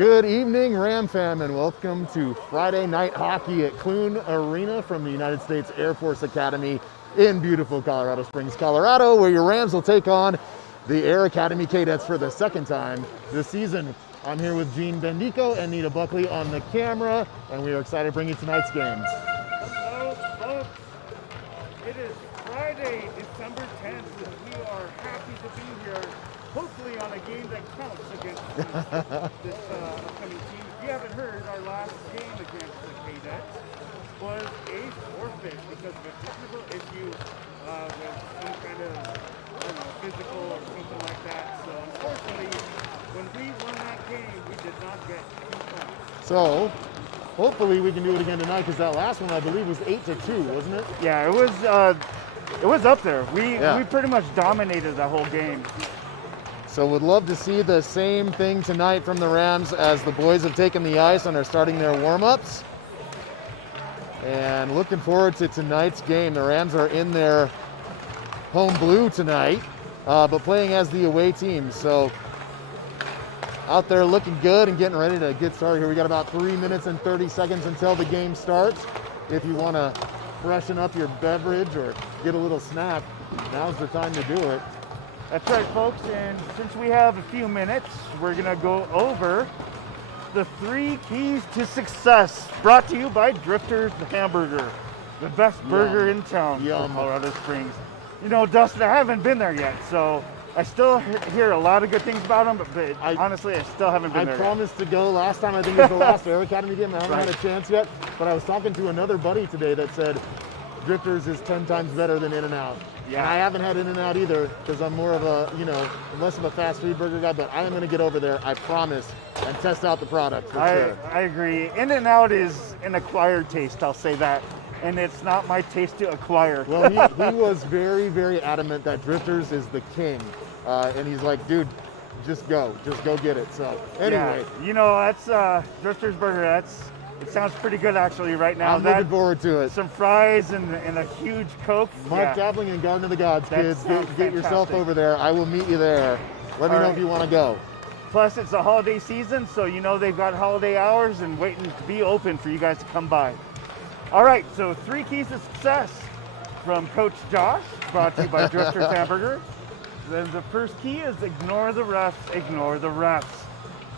Good evening, Ram fam, and welcome to Friday Night Hockey at Clune Arena from the United States Air Force Academy in beautiful Colorado Springs, Colorado, where your Rams will take on the Air Academy Cadets for the second time this season. I'm here with Gene Bendico and Nita Buckley on the camera, and we are excited to bring you tonight's games. Hello, folks. It is Friday, December 10th, and we are happy to be here, hopefully on a game that counts against this upcoming team. If you haven't heard, our last game against the Cadets was a forfeit because of a technical issue with some kind of, physical or something like that. So unfortunately, when we won that game, we did not get 2 points. So, hopefully we can do it again tonight, because that last one, I believe, was 8-2, wasn't it? Yeah, it was up there. We pretty much dominated the whole game. So would love to see the same thing tonight from the Rams as the boys have taken the ice and are starting their warm-ups. And looking forward to tonight's game. The Rams are in their home blue tonight, but playing as the away team. So out there looking good and getting ready to get started here. We got about 3 minutes and 30 seconds until the game starts. If you want to freshen up your beverage or get a little snack, now's the time to do it. That's right, folks, and since we have a few minutes, we're going to go over the 3 keys to success, brought to you by Drifter's Hamburger, the best burger in town from Colorado Springs. You know, Dustin, I haven't been there yet, so I still hear a lot of good things about them, but honestly, I still haven't been there yet. I promised to go last time. I think it was the last Air Academy game. I haven't had a chance yet, but I was talking to another buddy today that said Drifters is 10 times better than In-N-Out. Yeah. And I haven't had In-N-Out either, because I'm more of a, less of a fast food burger guy, but I am going to get over there, I promise, and test out the product for sure. I agree. In-N-Out is an acquired taste, I'll say that. And it's not my taste to acquire. Well, he was very, very adamant that Drifters is the king. And he's like, dude, just go get it. So anyway. Yeah, that's Drifter's Burger. It sounds pretty good actually right now. I'm looking forward to it. Some fries and a huge Coke. Mark Kapling and Garden of the Gods, kids. Get yourself over there. I will meet you there. Let me know if you want to go. Plus, it's the holiday season, so they've got holiday hours and waiting to be open for you guys to come by. All right, so 3 keys to success from Coach Josh, brought to you by Drifter's Hamburger. Then the first key is ignore the refs, ignore the refs.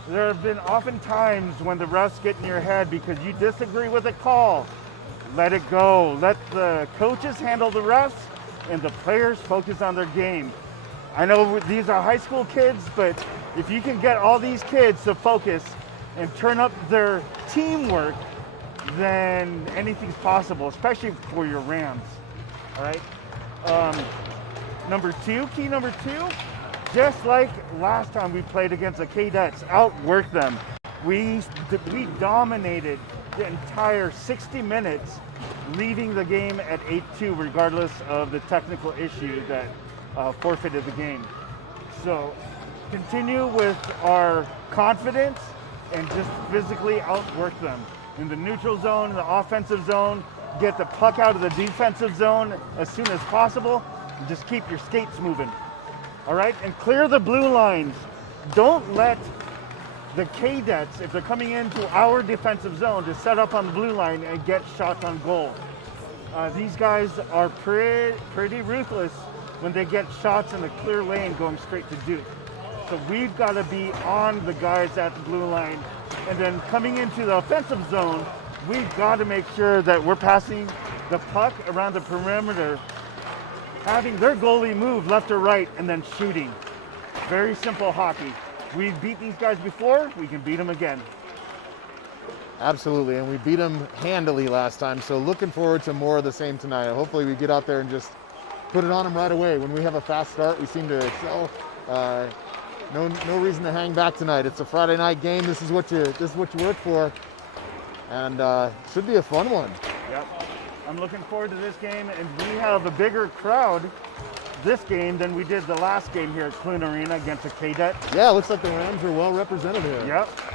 There have been often times when the refs get in your head because you disagree with a call. Let it go. Let the coaches handle the refs and the players focus on their game. I know these are high school kids, but if you can get all these kids to focus and turn up their teamwork, then anything's possible, especially for your Rams. All right. Key number two, just like last time we played against the Cadets, outwork them. We dominated the entire 60 minutes, leaving the game at 8-2, regardless of the technical issue that forfeited the game. So continue with our confidence and just physically outwork them. In the neutral zone, in the offensive zone, get the puck out of the defensive zone as soon as possible, and just keep your skates moving. All right, and clear the blue lines. Don't let the Cadets, if they're coming into our defensive zone, to set up on the blue line and get shots on goal. These guys are pretty ruthless when they get shots in the clear lane going straight to Duke. So we've got to be on the guys at the blue line. And then coming into the offensive zone, we've got to make sure that we're passing the puck around the perimeter, having their goalie move left or right, and then shooting. Very simple hockey. We've beat these guys before, we can beat them again. Absolutely, and we beat them handily last time, so looking forward to more of the same tonight. Hopefully we get out there and just put it on them right away. When we have a fast start, we seem to excel. No reason to hang back tonight. It's a Friday night game. This is what you work for, and should be a fun one. Yep. I'm looking forward to this game, and we have a bigger crowd this game than we did the last game here at Clune Arena against the Cadets. Yeah, it looks like the Rams are well represented here.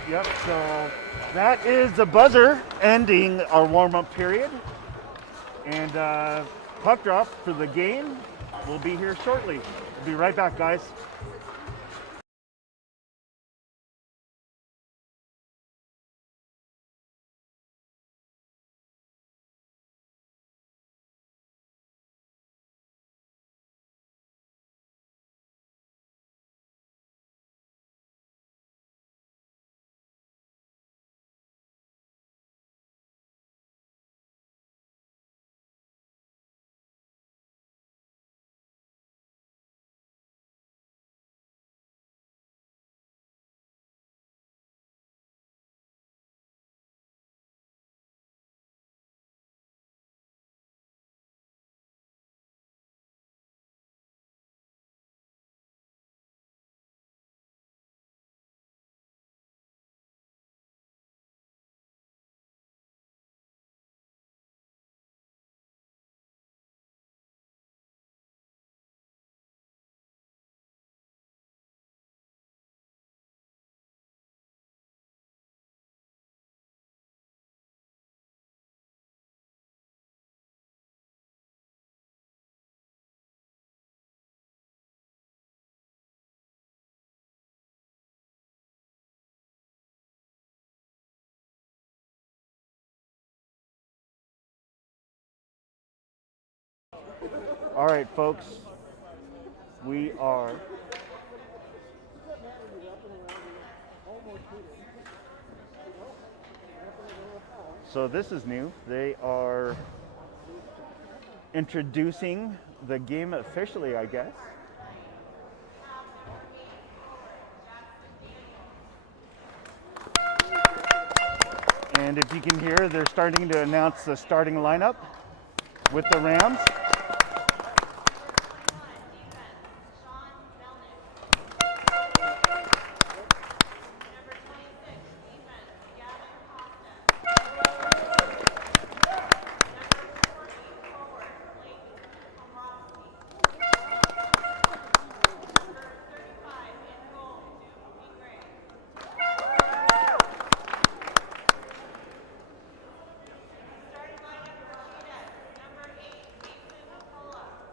Yep. So that is the buzzer ending our warm-up period, and puck drop for the game will be here shortly. We'll be right back, guys. All right, folks, we are so this is new. They are introducing the game officially, I guess. And if you can hear, they're starting to announce the starting lineup with the Rams.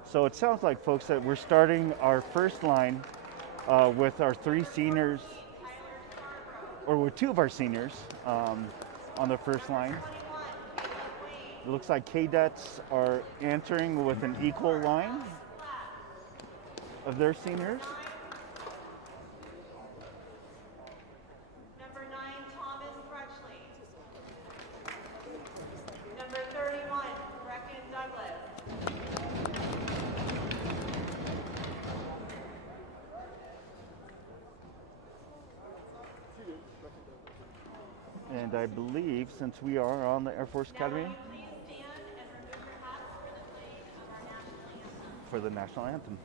So it sounds like, folks, that we're starting our first line with our three seniors, or with two of our seniors on the first line. It looks like cadets are entering with an equal line of their seniors. And I believe, since we are on the Air Force Academy, for the national anthem.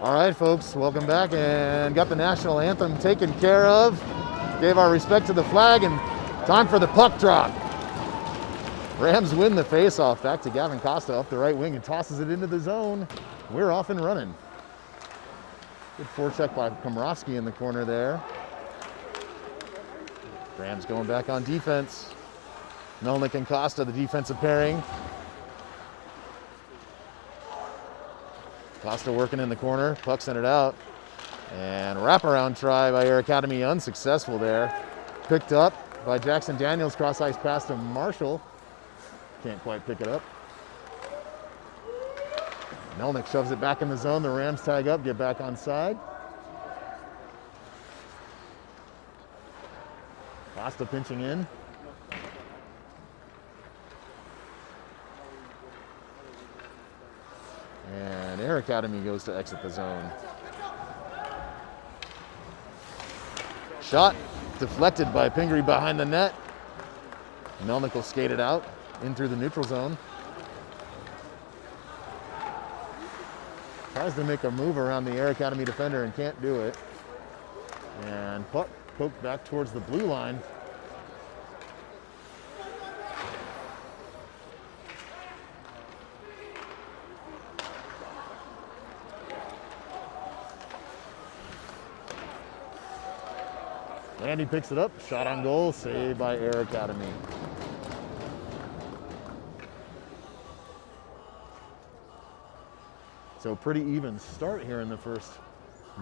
All right, folks, welcome back, and got the national anthem taken care of. Gave our respect to the flag, and time for the puck drop. Rams win the faceoff. Back to Gavin Costa up the right wing and tosses it into the zone. We're off and running. Good forecheck by Komrovsky in the corner there. Rams going back on defense. Melnick and Costa, the defensive pairing. Costa working in the corner, puck sent it out. And wraparound try by Air Academy, unsuccessful there. Picked up by Jackson Daniels, cross ice pass to Marshall. Can't quite pick it up. Melnick shoves it back in the zone. The Rams tag up, get back on side. Costa pinching in. And Air Academy goes to exit the zone. Shot deflected by Pingree behind the net. Melnick will skate it out in through the neutral zone. Tries to make a move around the Air Academy defender and can't do it. And puck poked back towards the blue line. Landy picks it up, shot on goal, saved by Air Academy. So pretty even start here in the first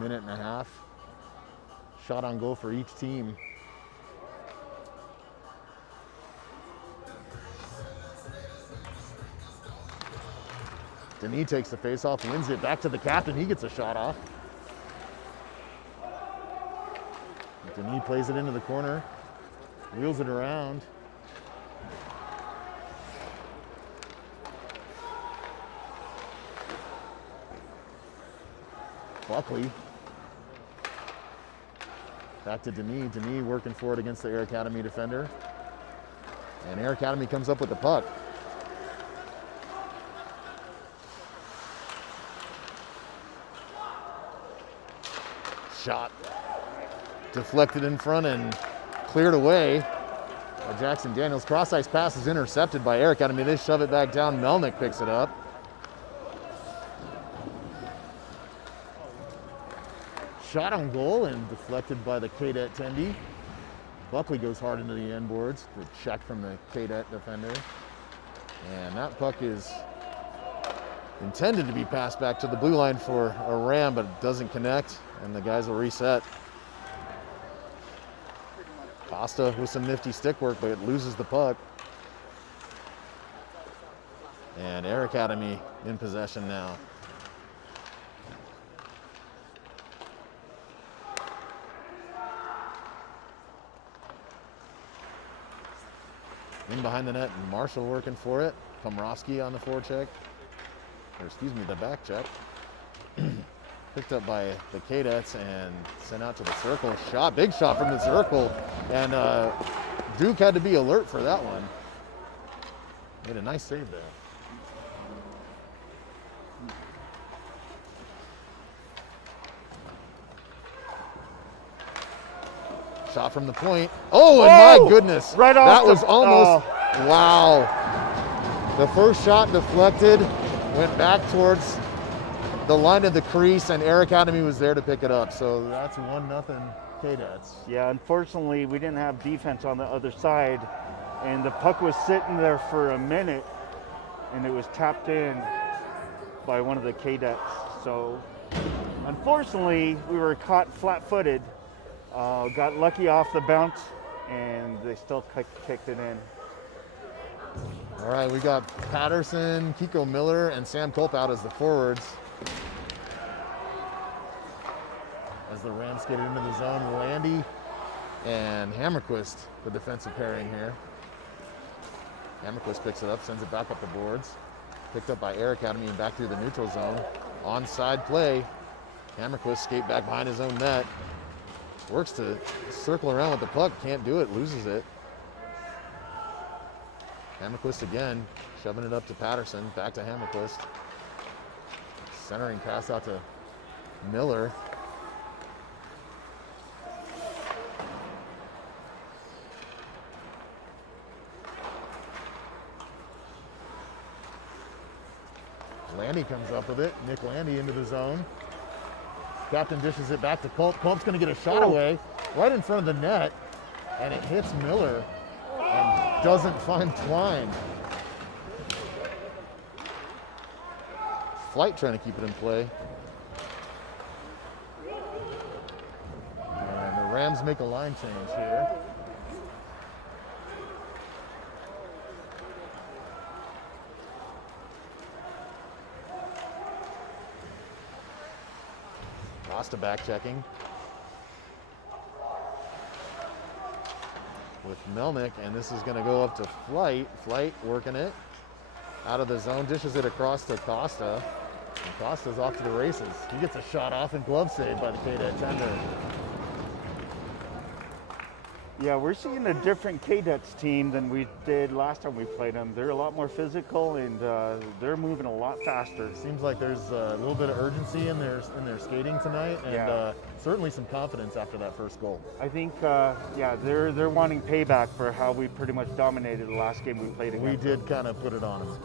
minute and a half. Shot on goal for each team. Denis takes the face-off, wins it back to the captain. He gets a shot off. Denis plays it into the corner, wheels it around. Buckley. Back to Denis. Denis working for it against the Air Academy defender. And Air Academy comes up with the puck. Shot. Deflected in front and cleared away by Jackson Daniels. Cross-ice pass is intercepted by Air Academy. They shove it back down. Melnick picks it up. Shot on goal and deflected by the Cadet Tendy. Buckley goes hard into the end boards. Good check from the Cadet defender. And that puck is intended to be passed back to the blue line for a Ram, but it doesn't connect, and the guys will reset. Costa with some nifty stick work, but it loses the puck. And Air Academy in possession now. In behind the net, Marshall working for it. Komrovsky on the forecheck. Or excuse me, the back check. Picked up by the Cadets and sent out to the circle. Shot, big shot from the circle. And Duke had to be alert for that one. Made a nice save there. Shot from the point. Oh, and my goodness. Right off that was almost, wow. The first shot deflected, went back towards the line of the crease, and Air Academy was there to pick it up. So that's 1-0 Cadets. Yeah, unfortunately, we didn't have defense on the other side, and the puck was sitting there for a minute, and it was tapped in by one of the Cadets. So unfortunately, we were caught flat-footed. Got lucky off the bounce, and they still kicked it in. All right, we got Patterson, Kiko Miller, and Sam Culp out as the forwards. As the Rams get into the zone, Landy and Hammerquist, the defensive pairing here. Hammerquist picks it up, sends it back up the boards. Picked up by Air Academy and back through the neutral zone. Onside play. Hammerquist skate back behind his own net. Works to circle around with the puck, can't do it, loses it. Hammerquist again, shoving it up to Patterson, back to Hammerquist. Centering pass out to Miller. Landy comes up with it, Nick Landy into the zone. Captain dishes it back to Culp. Culp's gonna get a shot away right in front of the net, and it hits Miller and doesn't find Twine. Flight trying to keep it in play. And the Rams make a line change here. Costa back checking with Melnick, and this is going to go up to Flight. Flight working it out of the zone, dishes it across to Costa, and Costa's off to the races. He gets a shot off and glove save by the Cadet tender. Yeah, we're seeing a different Cadets team than we did last time we played them. They're a lot more physical and they're moving a lot faster. Seems like there's a little bit of urgency in their skating tonight, and Yeah. certainly some confidence after that first goal. I think, yeah, they're wanting payback for how we pretty much dominated the last game we played against. We did kind of put it on them.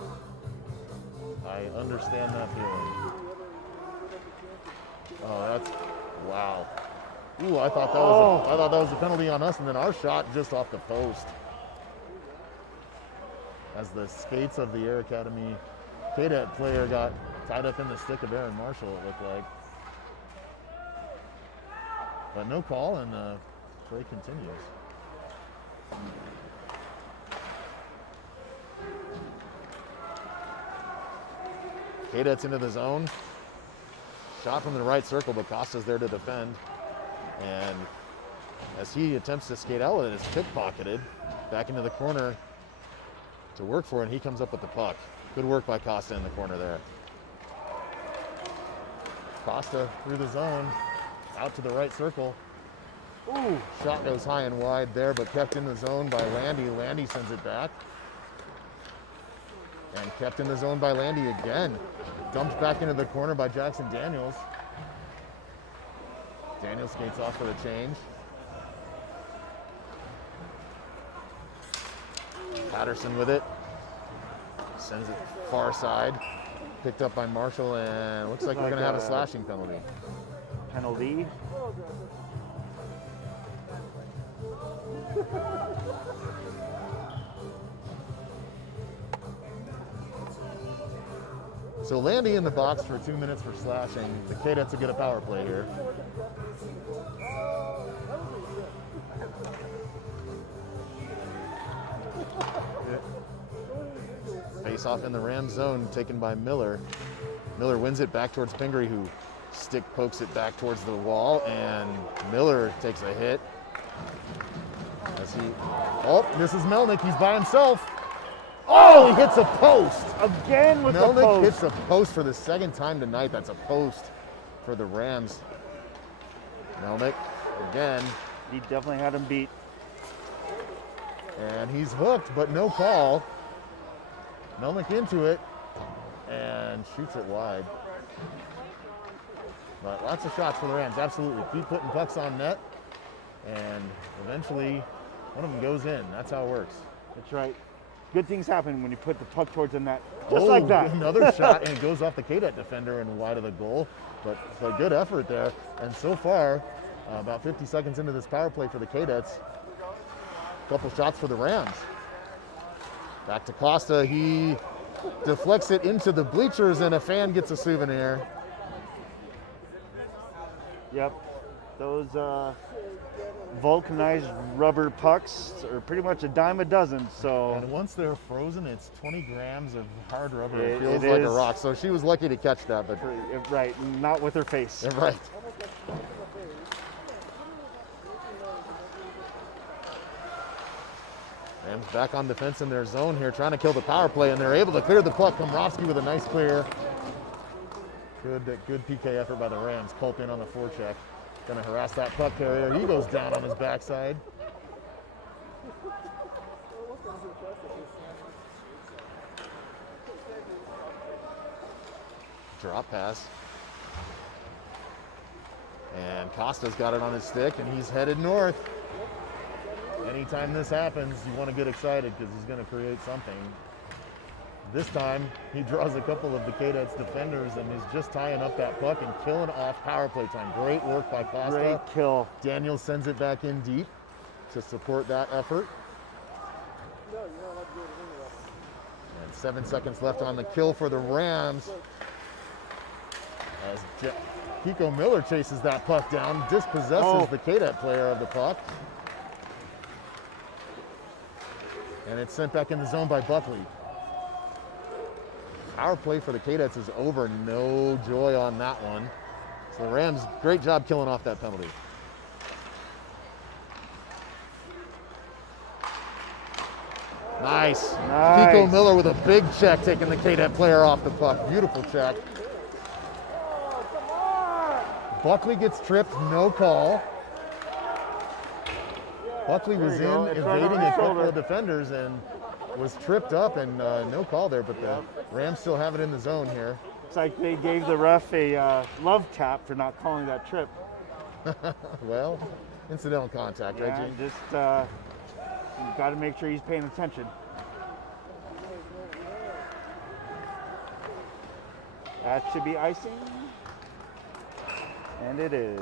I understand that feeling. Oh, that's wow. Ooh, I thought that was a penalty on us, and then our shot just off the post. As the skates of the Air Academy Cadet player got tied up in the stick of Aaron Marshall, it looked like. But no call, and play continues. Cadets into the zone. Shot from the right circle, but Costa's there to defend. And as he attempts to skate out with it, it's pickpocketed back into the corner to work for it, and he comes up with the puck. Good work by Costa in the corner there. Costa through the zone, out to the right circle. Ooh, shot goes high and wide there, but kept in the zone by Landy. Landy sends it back. And kept in the zone by Landy again. Dumped back into the corner by Jackson Daniels. Daniels skates off for the change. Patterson with it. Sends it far side. Picked up by Marshall, and looks like we're going to have a slashing penalty. Penalty. So Landy in the box for 2 minutes for slashing. The Cadets will get a power play here. Face off in the Rams zone, taken by Miller. Miller wins it back towards Pingree, who stick pokes it back towards the wall, and Miller takes a hit. This is Melnick, he's by himself. Oh, he hits a post. Again with the post. Melnick hits a post for the second time tonight. That's a post for the Rams. Melnick, again. He definitely had him beat. And he's hooked, but no call. Melnick into it and shoots it wide. But lots of shots for the Rams, absolutely. Keep putting pucks on net, and eventually one of them goes in. That's how it works. That's right. Good things happen when you put the puck towards the net, just like that. Another shot, and it goes off the Cadet defender and wide of the goal. But good effort there. And so far, about 50 seconds into this power play for the Cadets, a couple shots for the Rams. Back to Costa, he deflects it into the bleachers, and a fan gets a souvenir. Yep, those vulcanized rubber pucks are pretty much a dime a dozen. So, and once they're frozen, it's 20 grams of hard rubber. It It feels is. like a rock. So she was lucky to catch that, but right, not with her face. right. Rams back on defense in their zone here, trying to kill the power play, and they're able to clear the puck. Komrovsky with a nice clear. Good PK effort by the Rams. Culp in on the forecheck. Gonna harass that puck carrier. He goes down on his backside. Drop pass. And Costa's got it on his stick, and he's headed north. Anytime this happens, you want to get excited because he's going to create something. This time, he draws a couple of the Cadets defenders and is just tying up that puck and killing off power play time. Great work by Costa. Great kill. Daniel sends it back in deep to support that effort. And 7 seconds left on the kill for the Rams. As Kiko Miller chases that puck down, dispossesses the Cadet player of the puck. And it's sent back in the zone by Buckley. Power play for the Cadets is over. No joy on that one. So the Rams, great job killing off that penalty. Nice. Kiko Miller with a big check, taking the Cadet player off the puck. Beautiful check. Buckley gets tripped, no call. Buckley was in, go. It's right evading on a his couple shoulder. of defenders and was tripped up, and no call there, but the Rams still have it in the zone here. It's like they gave the ref a love tap for not calling that trip. Well, incidental contact, right, Yeah, Gene? just you got to make sure he's paying attention. That should be icing, and it is.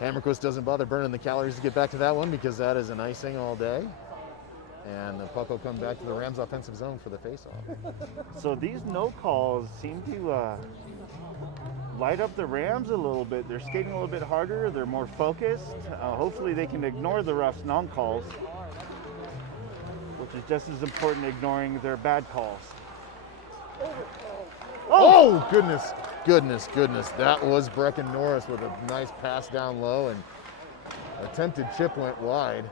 Hammerquist doesn't bother burning the calories to get back to that one because that is an icing all day. And the puck will come back to the Rams offensive zone for the faceoff. So these no calls seem to light up the Rams a little bit. They're skating a little bit harder. They're more focused. Hopefully they can ignore the refs' non-calls, which is just as important as ignoring their bad calls. Oh, goodness, goodness, goodness. That was Brecken Norris with a nice pass down low, and attempted chip went wide.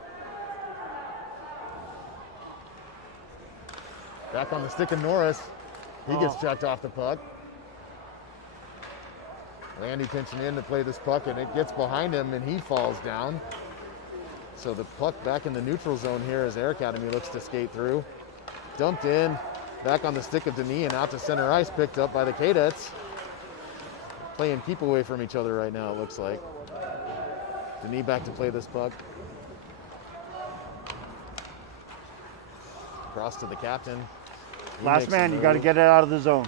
Back on the stick of Norris. He gets checked off the puck. Landy pinching in to play this puck, and it gets behind him, and he falls down. So the puck back in the neutral zone here as Air Academy looks to skate through. Dumped in, back on the stick of Denis, and out to center ice, picked up by the Cadets. Playing keep away from each other right now, it looks like. Denis back to play this puck. Cross to the captain. He Last makes man, a you got to move. get it out of the zone.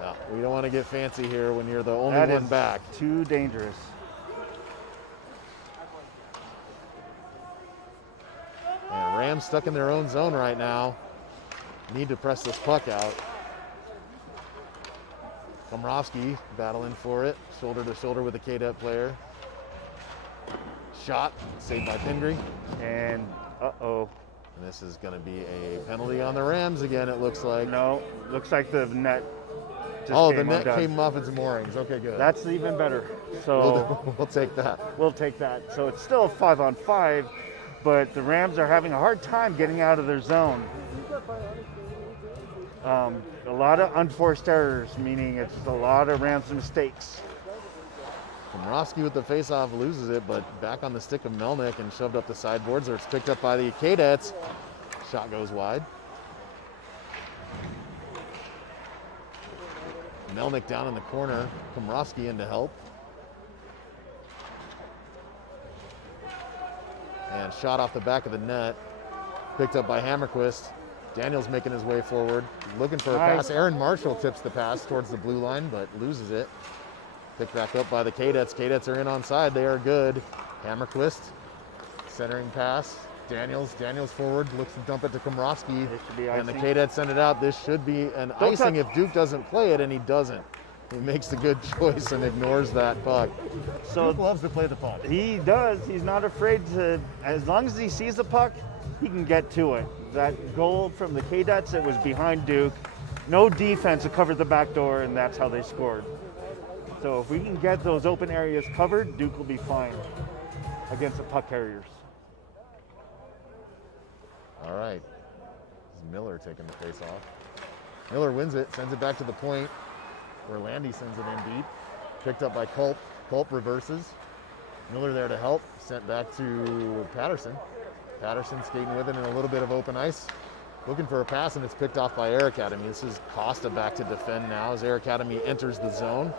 Yeah, we don't want to get fancy here when you're the only That one is back. too dangerous. And Rams stuck in their own zone right now. Need to press this puck out. Komrovsky battling for it, shoulder to shoulder with a Cadet player. Shot, saved by Pingree. And uh-oh. And this is going to be a penalty on the Rams again, it looks like. No, looks like the net just Oh, came the net undone. came off its moorings. Okay, good. That's even better. So We'll take that. we'll take that. So it's still a 5-on-5, but the Rams are having a hard time getting out of their zone. A lot of unforced errors, meaning it's a lot of Rams mistakes. Komrovsky with the faceoff loses it, but back on the stick of Melnick and shoved up the sideboards, or it's picked up by the Cadets. Shot goes wide. Melnick down in the corner. Komrovsky in to help. And shot off the back of the net. Picked up by Hammerquist. Daniels making his way forward, looking for a pass. Aaron Marshall tips the pass towards the blue line, but loses it. Picked back up by the Cadets. Cadets are in onside. They are good. Hammerquist, centering pass. Daniels forward, looks to dump it to Komrovsky. And the Cadets send it out. This should be an icing if Duke doesn't play it, and he doesn't. He makes the good choice and ignores that puck. So Duke loves to play the puck. He does. He's not afraid to, as long as he sees the puck, he can get to it. That goal from the Cadets, it was behind Duke. No defense to cover the back door, and that's how they scored. So if we can get those open areas covered, Duke will be fine against the puck carriers. All right. This is Miller taking the face off. Miller wins it, sends it back to the point where Landy sends it in deep. Picked up by Culp. Culp reverses. Miller there to help. Sent back to Patterson. Patterson skating with it in a little bit of open ice. Looking for a pass, and it's picked off by Air Academy. This is Costa back to defend now as Air Academy enters the zone.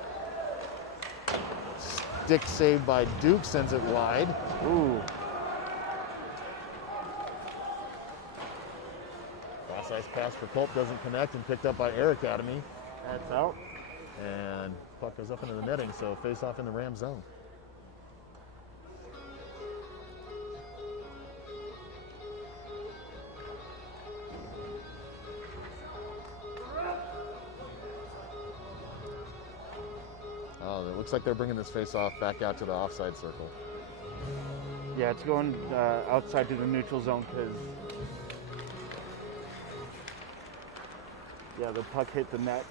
Stick saved by Duke, sends it wide. Ooh. Cross ice pass for Culp doesn't connect, and picked up by Air Academy. That's out. And puck goes up into the netting, so face off in the Ram zone. Oh, it looks like they're bringing this face-off back out to the offside circle. Yeah, it's going outside to the neutral zone because, yeah, the puck hit the net.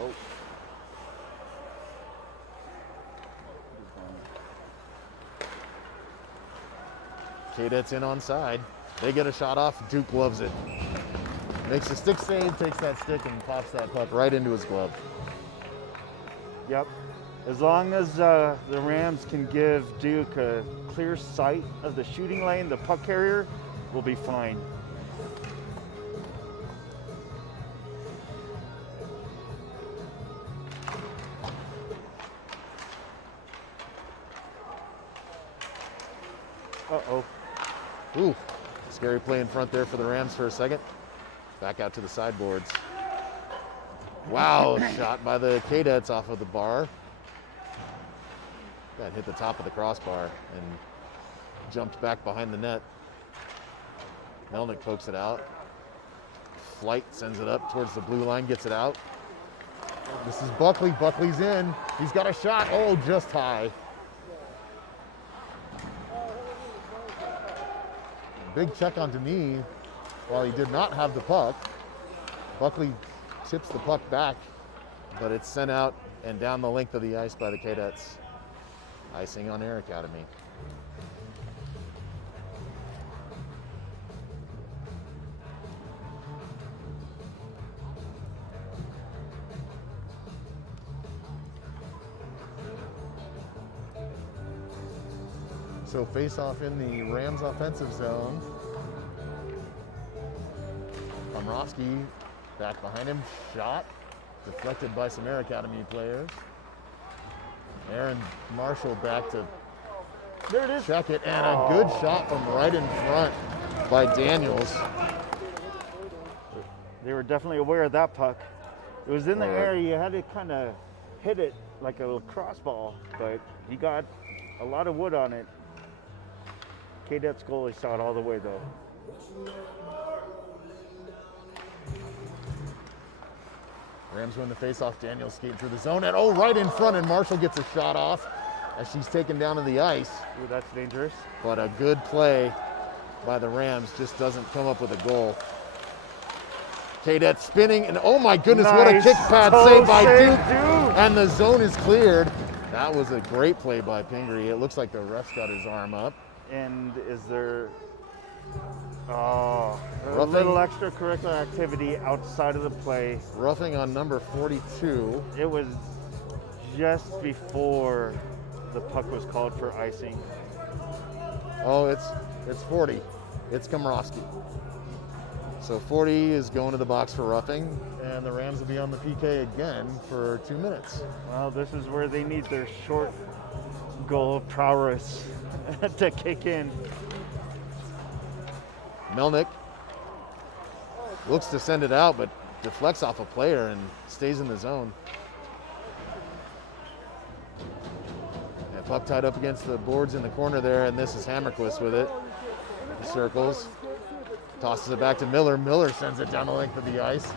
Oh. Cadets in onside. They get a shot off. Duke loves it. Makes a stick save, takes that stick and pops that puck right into his glove. Yep. As long as the Rams can give Duke a clear sight of the shooting lane, the puck carrier will be fine. Uh-oh. Ooh, scary play in front there for the Rams for a second. Back out to the sideboards. Wow, shot by the Cadets off of the bar. That hit the top of the crossbar and jumped back behind the net. Melnick pokes it out. Flight sends it up towards the blue line, gets it out. This is Buckley. Buckley's in. He's got a shot. Oh, just high. Big check on Denis while he did not have the puck. Buckley tips the puck back, but it's sent out and down the length of the ice by the Cadets. Icing on Air Academy. So face off in the Rams offensive zone. Komrovsky back behind him, shot, deflected by some Air Academy players. Aaron Marshall back to There it is. check it, and a good shot from right in front by Daniels. They were definitely aware of that puck. It was in the Right. air. You had to kind of hit it like a lacrosse ball, but he got a lot of wood on it. Cadets goalie saw it all the way, though. Rams win the faceoff. Daniels skating through the zone, and oh, right in front, and Marshall gets a shot off as she's taken down to the ice. Ooh, that's dangerous. But a good play by the Rams, just doesn't come up with a goal. Cadets spinning, and oh my goodness, what a Nice kick pad toe save by save, Duke. Duke. And the zone is cleared. That was a great play by Pingree. It looks like the ref's got his arm up. And is there a Roughing. little extracurricular activity outside of the play? Roughing on number 42. It was just before the puck was called for icing. Oh, it's 40. It's Komrovsky. So 40 is going to the box for roughing, and the Rams will be on the PK again for 2 minutes. Well, this is where they need their short goal prowess to kick in. Melnick looks to send it out, but deflects off a player and stays in the zone. And puck tied up against the boards in the corner there, and this is Hammerquist with it. He circles, tosses it back to Miller. Miller sends it down the length of the ice.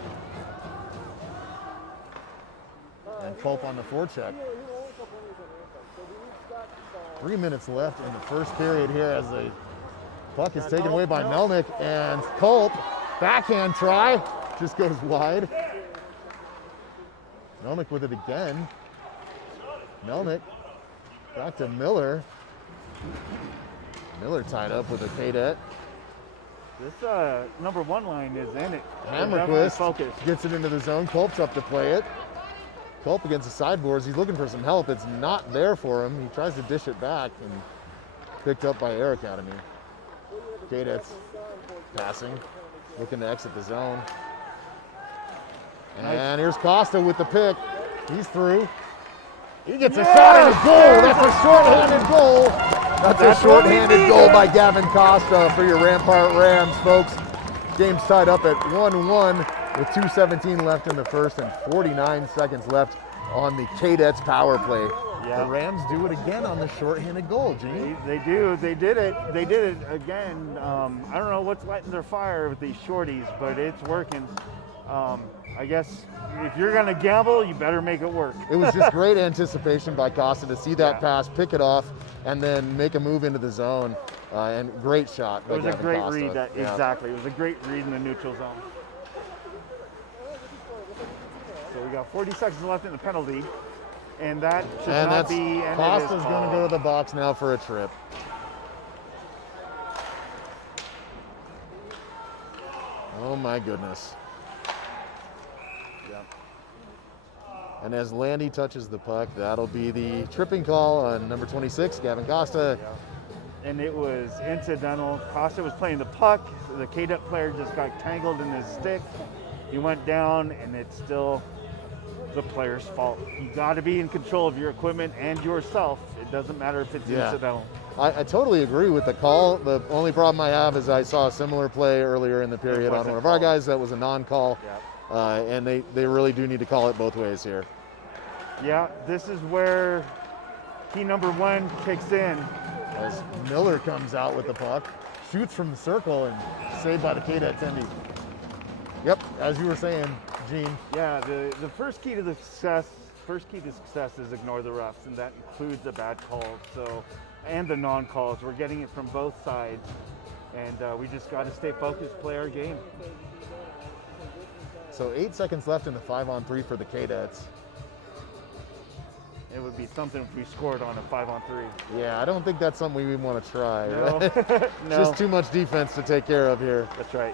And Culp on the forecheck. 3 minutes left in the first period here as the puck is taken away by Melnick, and Culp, backhand try, just goes wide. Melnick with it again. Melnick back to Miller. Miller tied up with a Cadet. This number one line is in it. They're definitely Hammerquist focused. gets it into the zone. Culp's up to play it. Culp against the sideboards. He's looking for some help. It's not there for him. He tries to dish it back and picked up by Air Academy. Cadets passing, looking to exit the zone. And here's Costa with the pick. He's through. He gets a shot and a goal. That's a shorthanded goal. That's a shorthanded goal by Gavin Costa for your Rampart Rams, folks. Game's tied up at 1-1 with 2:17 left in the first and 49 seconds left on the Cadets power play. Yeah. The Rams do it again on the shorthanded goal, Gene. They do. They did it. They did it again. I don't know what's lighting their fire with these shorties, but it's working. I guess if you're going to gamble, you better make it work. It was just great anticipation by Costa to see that Yeah. pass, pick it off, and then make a move into the zone. And great shot by It was a Gavin great Costa. read. Yeah. Exactly. It was a great read in the neutral zone. So we got 40 seconds left in the penalty, and that should And not that's be. And it Costa's is going to go to called. the box now for a trip. Oh my goodness. And as Landy touches the puck, that'll be the tripping call on number 26, Gavin Costa. Yeah. And it was incidental. Costa was playing the puck. The KDET player just got tangled in his stick. He went down, and it's still the player's fault. You got to be in control of your equipment and yourself. It doesn't matter if it's incidental. I totally agree with the call. The only problem I have is I saw a similar play earlier in the period on one of our guys that was a non-call. Yeah. And they really do need to call it both ways here. Yeah, this is where key number 1 kicks in. As Miller comes out with the puck, shoots from the circle, and saved by the KDET Tendy. Yep, as you were saying, Gene. Yeah, the first key to success is ignore the refs, and that includes the bad calls. So, and the non-calls. We're getting it from both sides, and we just got to stay focused, play our game. So 8 seconds left in the 5-on-3 for the KDETs. It would be something if we scored on a 5-on-3. Yeah, I don't think that's something we even want to try. No. Right? No. Just too much defense to take care of here. That's right.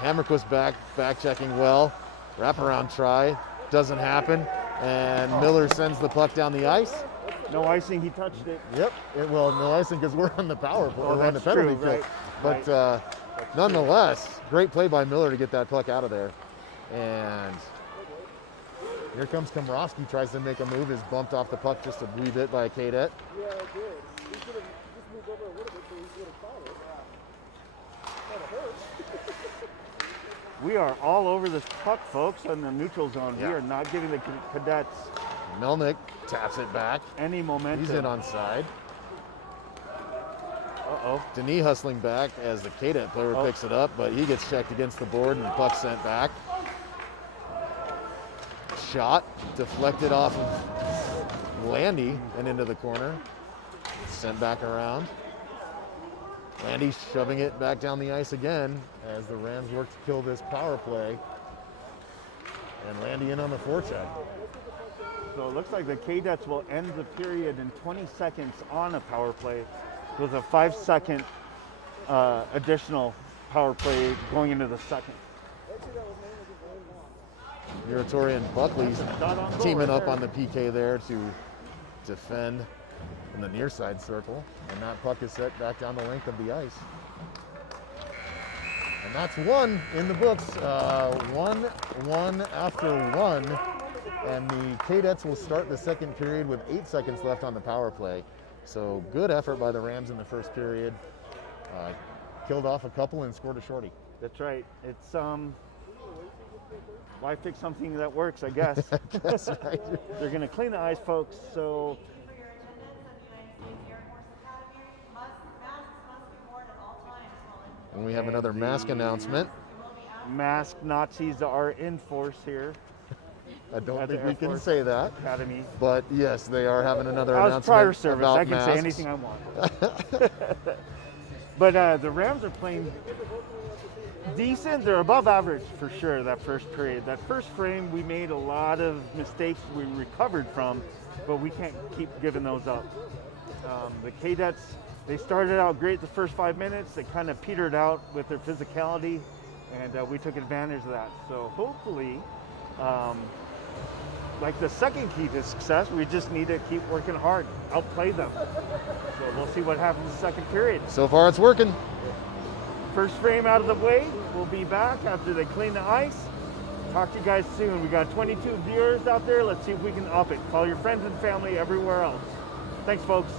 Hammerquist back checking well. Wraparound try, doesn't happen. And Miller sends the puck down the ice. No icing, he touched it. Yep, well, no icing because we're on the power play, we're on the penalty kill. Right. But nonetheless, great play by Miller to get that puck out of there. And here comes Komrovsky, tries to make a move, is bumped off the puck just a wee bit by KDET. Yeah, I did. He should have just moved over a little bit so he would have caught it. Kind of hurt. We are all over this puck, folks, in the neutral zone. Yeah. We are not giving the cadets Melnick taps it back. any momentum. He's in on side. Uh-oh. Denis hustling back as the KDET player picks it up, but he gets checked against the board and the puck sent back. Shot deflected off of Landy and into the corner. Sent back around. Landy shoving it back down the ice again as the Rams work to kill this power play. And Landy in on the forecheck. So it looks like the KDETs will end the period in 20 seconds on a power play with a 5-second additional power play going into the second. Muratori and Buckley's teaming up on the PK there to defend in the near side circle. And that puck is set back down the length of the ice. And that's one in the books. 1-1 after one. And the KDETs will start the second period with 8 seconds left on the power play. So good effort by the Rams in the first period. Killed off a couple and scored a shorty. That's right. It's why fix something that works, I guess. That's right. They're going to clean the ice, folks. So and we have another mask announcement. Masked Nazis are in force here. I don't think we can say that. Academy. But yes, they are having another I was announcement prior service. about I can masks. say anything I want. But the Rams are playing decent. They're above average for sure that first period. That first frame, we made a lot of mistakes we recovered from, but we can't keep giving those up. The KDETs, they started out great the first 5 minutes. They kind of petered out with their physicality, and we took advantage of that. So hopefully, like the second key to success, we just need to keep working hard, outplay them. So we'll see what happens in the second period. So far it's working. First frame out of the way. We'll be back after they clean the ice. Talk to you guys soon. We got 22 viewers out there. Let's see if we can up it. Call your friends and family everywhere else. Thanks, folks.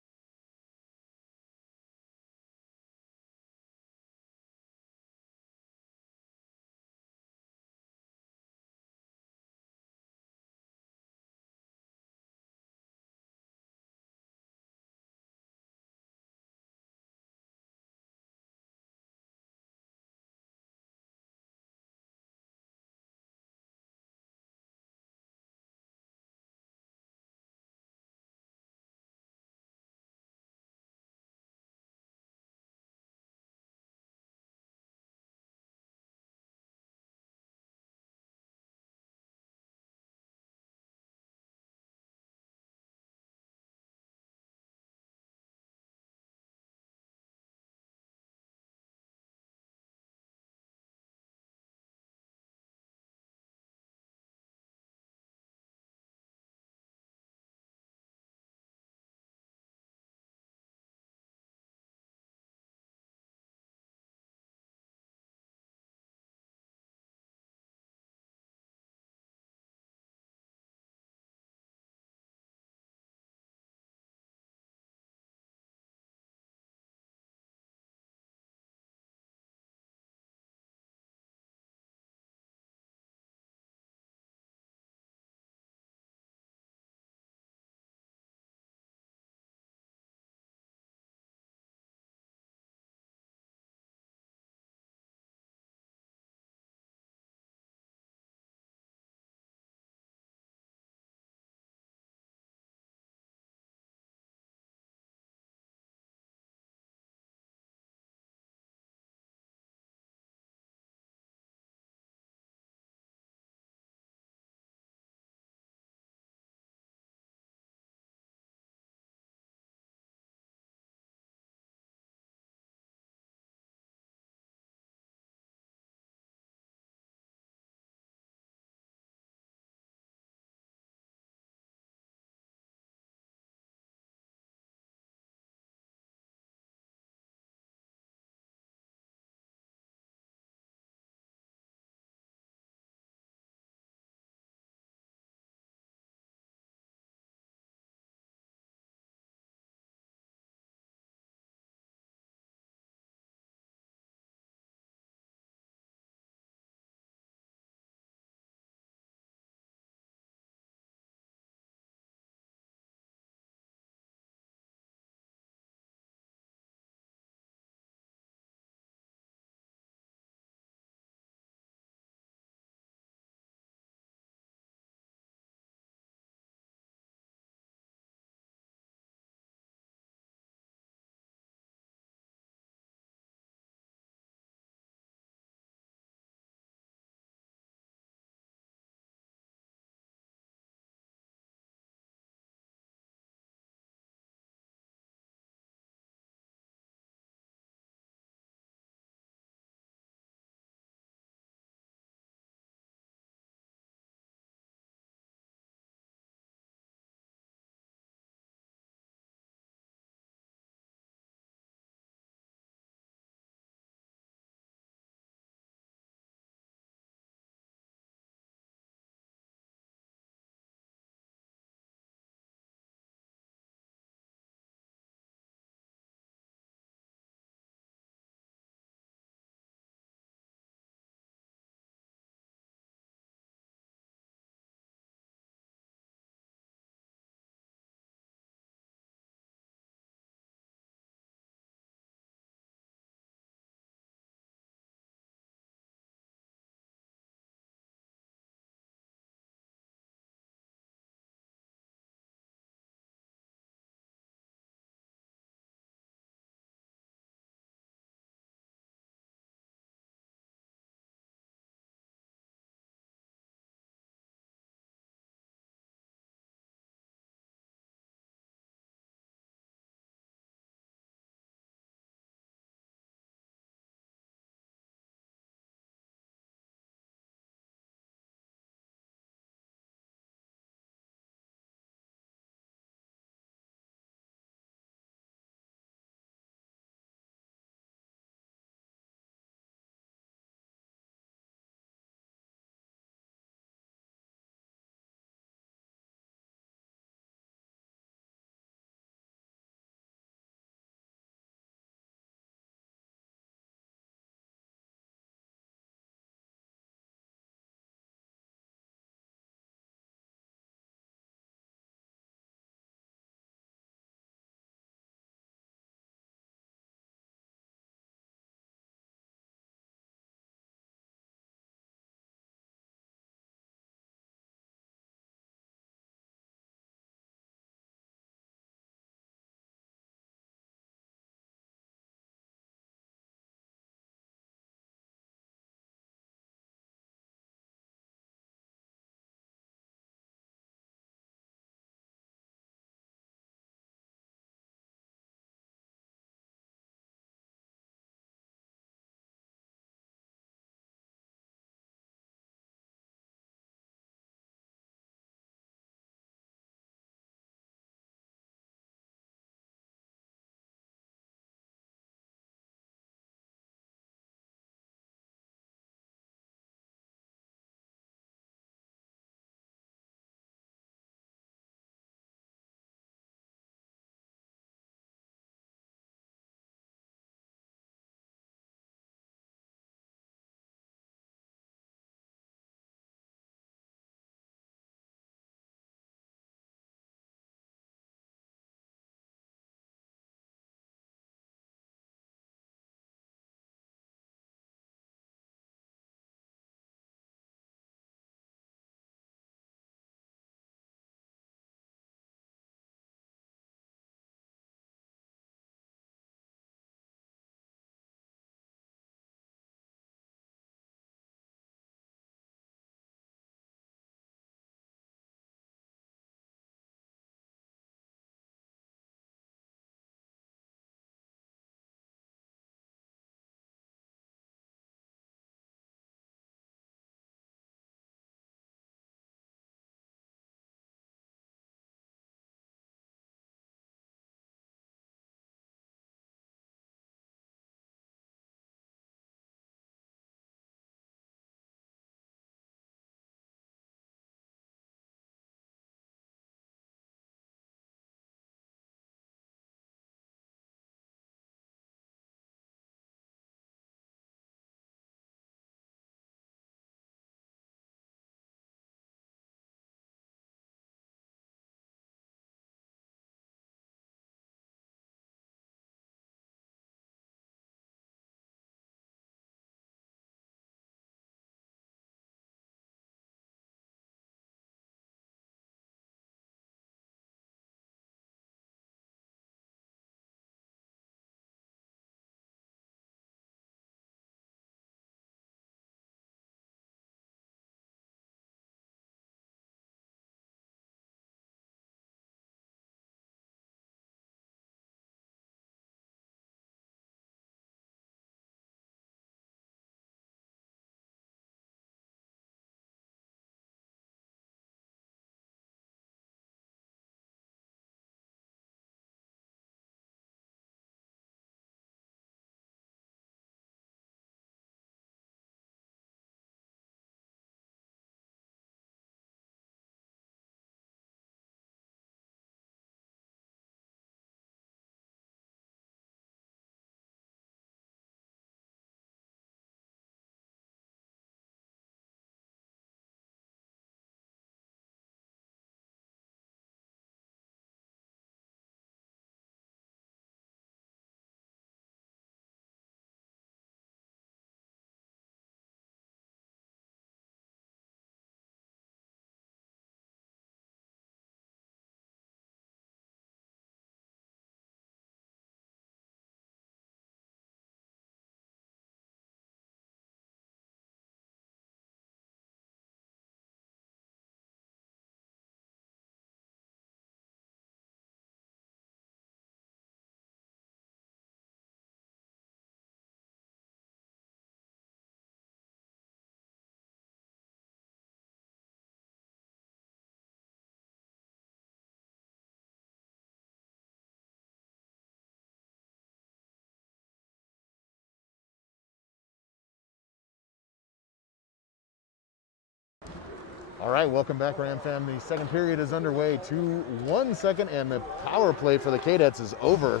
All right, welcome back, Ram fam. The second period is underway. 1 second, and the power play for the Cadets is over.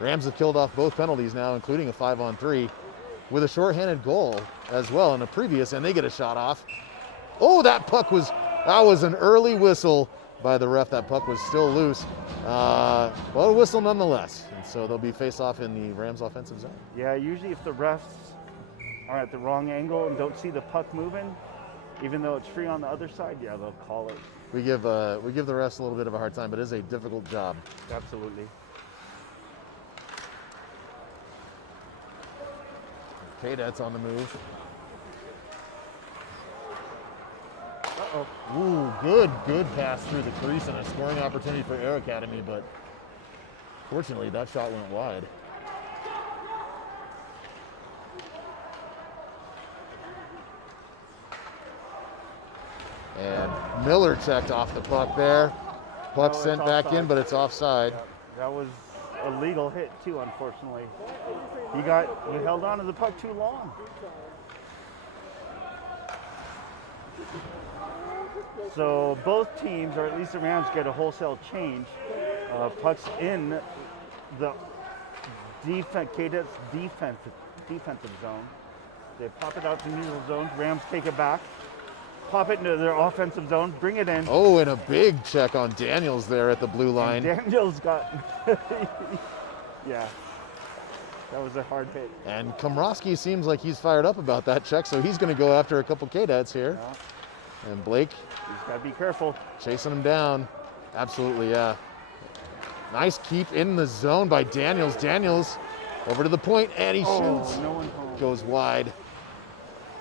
Rams have killed off both penalties now, including a 5-on-3, with a shorthanded goal as well in a previous, and they get a shot off. Oh, that was an early whistle by the ref. That puck was still loose. Well, a whistle nonetheless. And so they'll be face off in the Rams offensive zone. Yeah, usually if the refs are at the wrong angle and don't see the puck moving, even though it's free on the other side, yeah, they'll call it. We give the refs a little bit of a hard time, but it is a difficult job. Absolutely. Cadets on the move. Uh-oh. Ooh, good pass through the crease and a scoring opportunity for Air Academy, but fortunately that shot went wide. And Miller checked off the puck there. Puck sent back in, but it's offside. Yeah, that was a legal hit too, unfortunately. He held on to the puck too long. So both teams, or at least the Rams, get a wholesale change. Pucks in the Cadets defensive zone. They pop it out to neutral zone. Rams take it back, pop it into their offensive zone, bring it in. Oh, and a big check on Daniels there at the blue line. And Daniels got, yeah, that was a hard hit. And Komrosky seems like he's fired up about that check, so he's going to go after a couple Cadets here. Yeah. And Blake, He's got to be careful. chasing him down. Absolutely, yeah. Nice keep in the zone by Daniels. Daniels over to the point, and he shoots. No one home. Goes wide.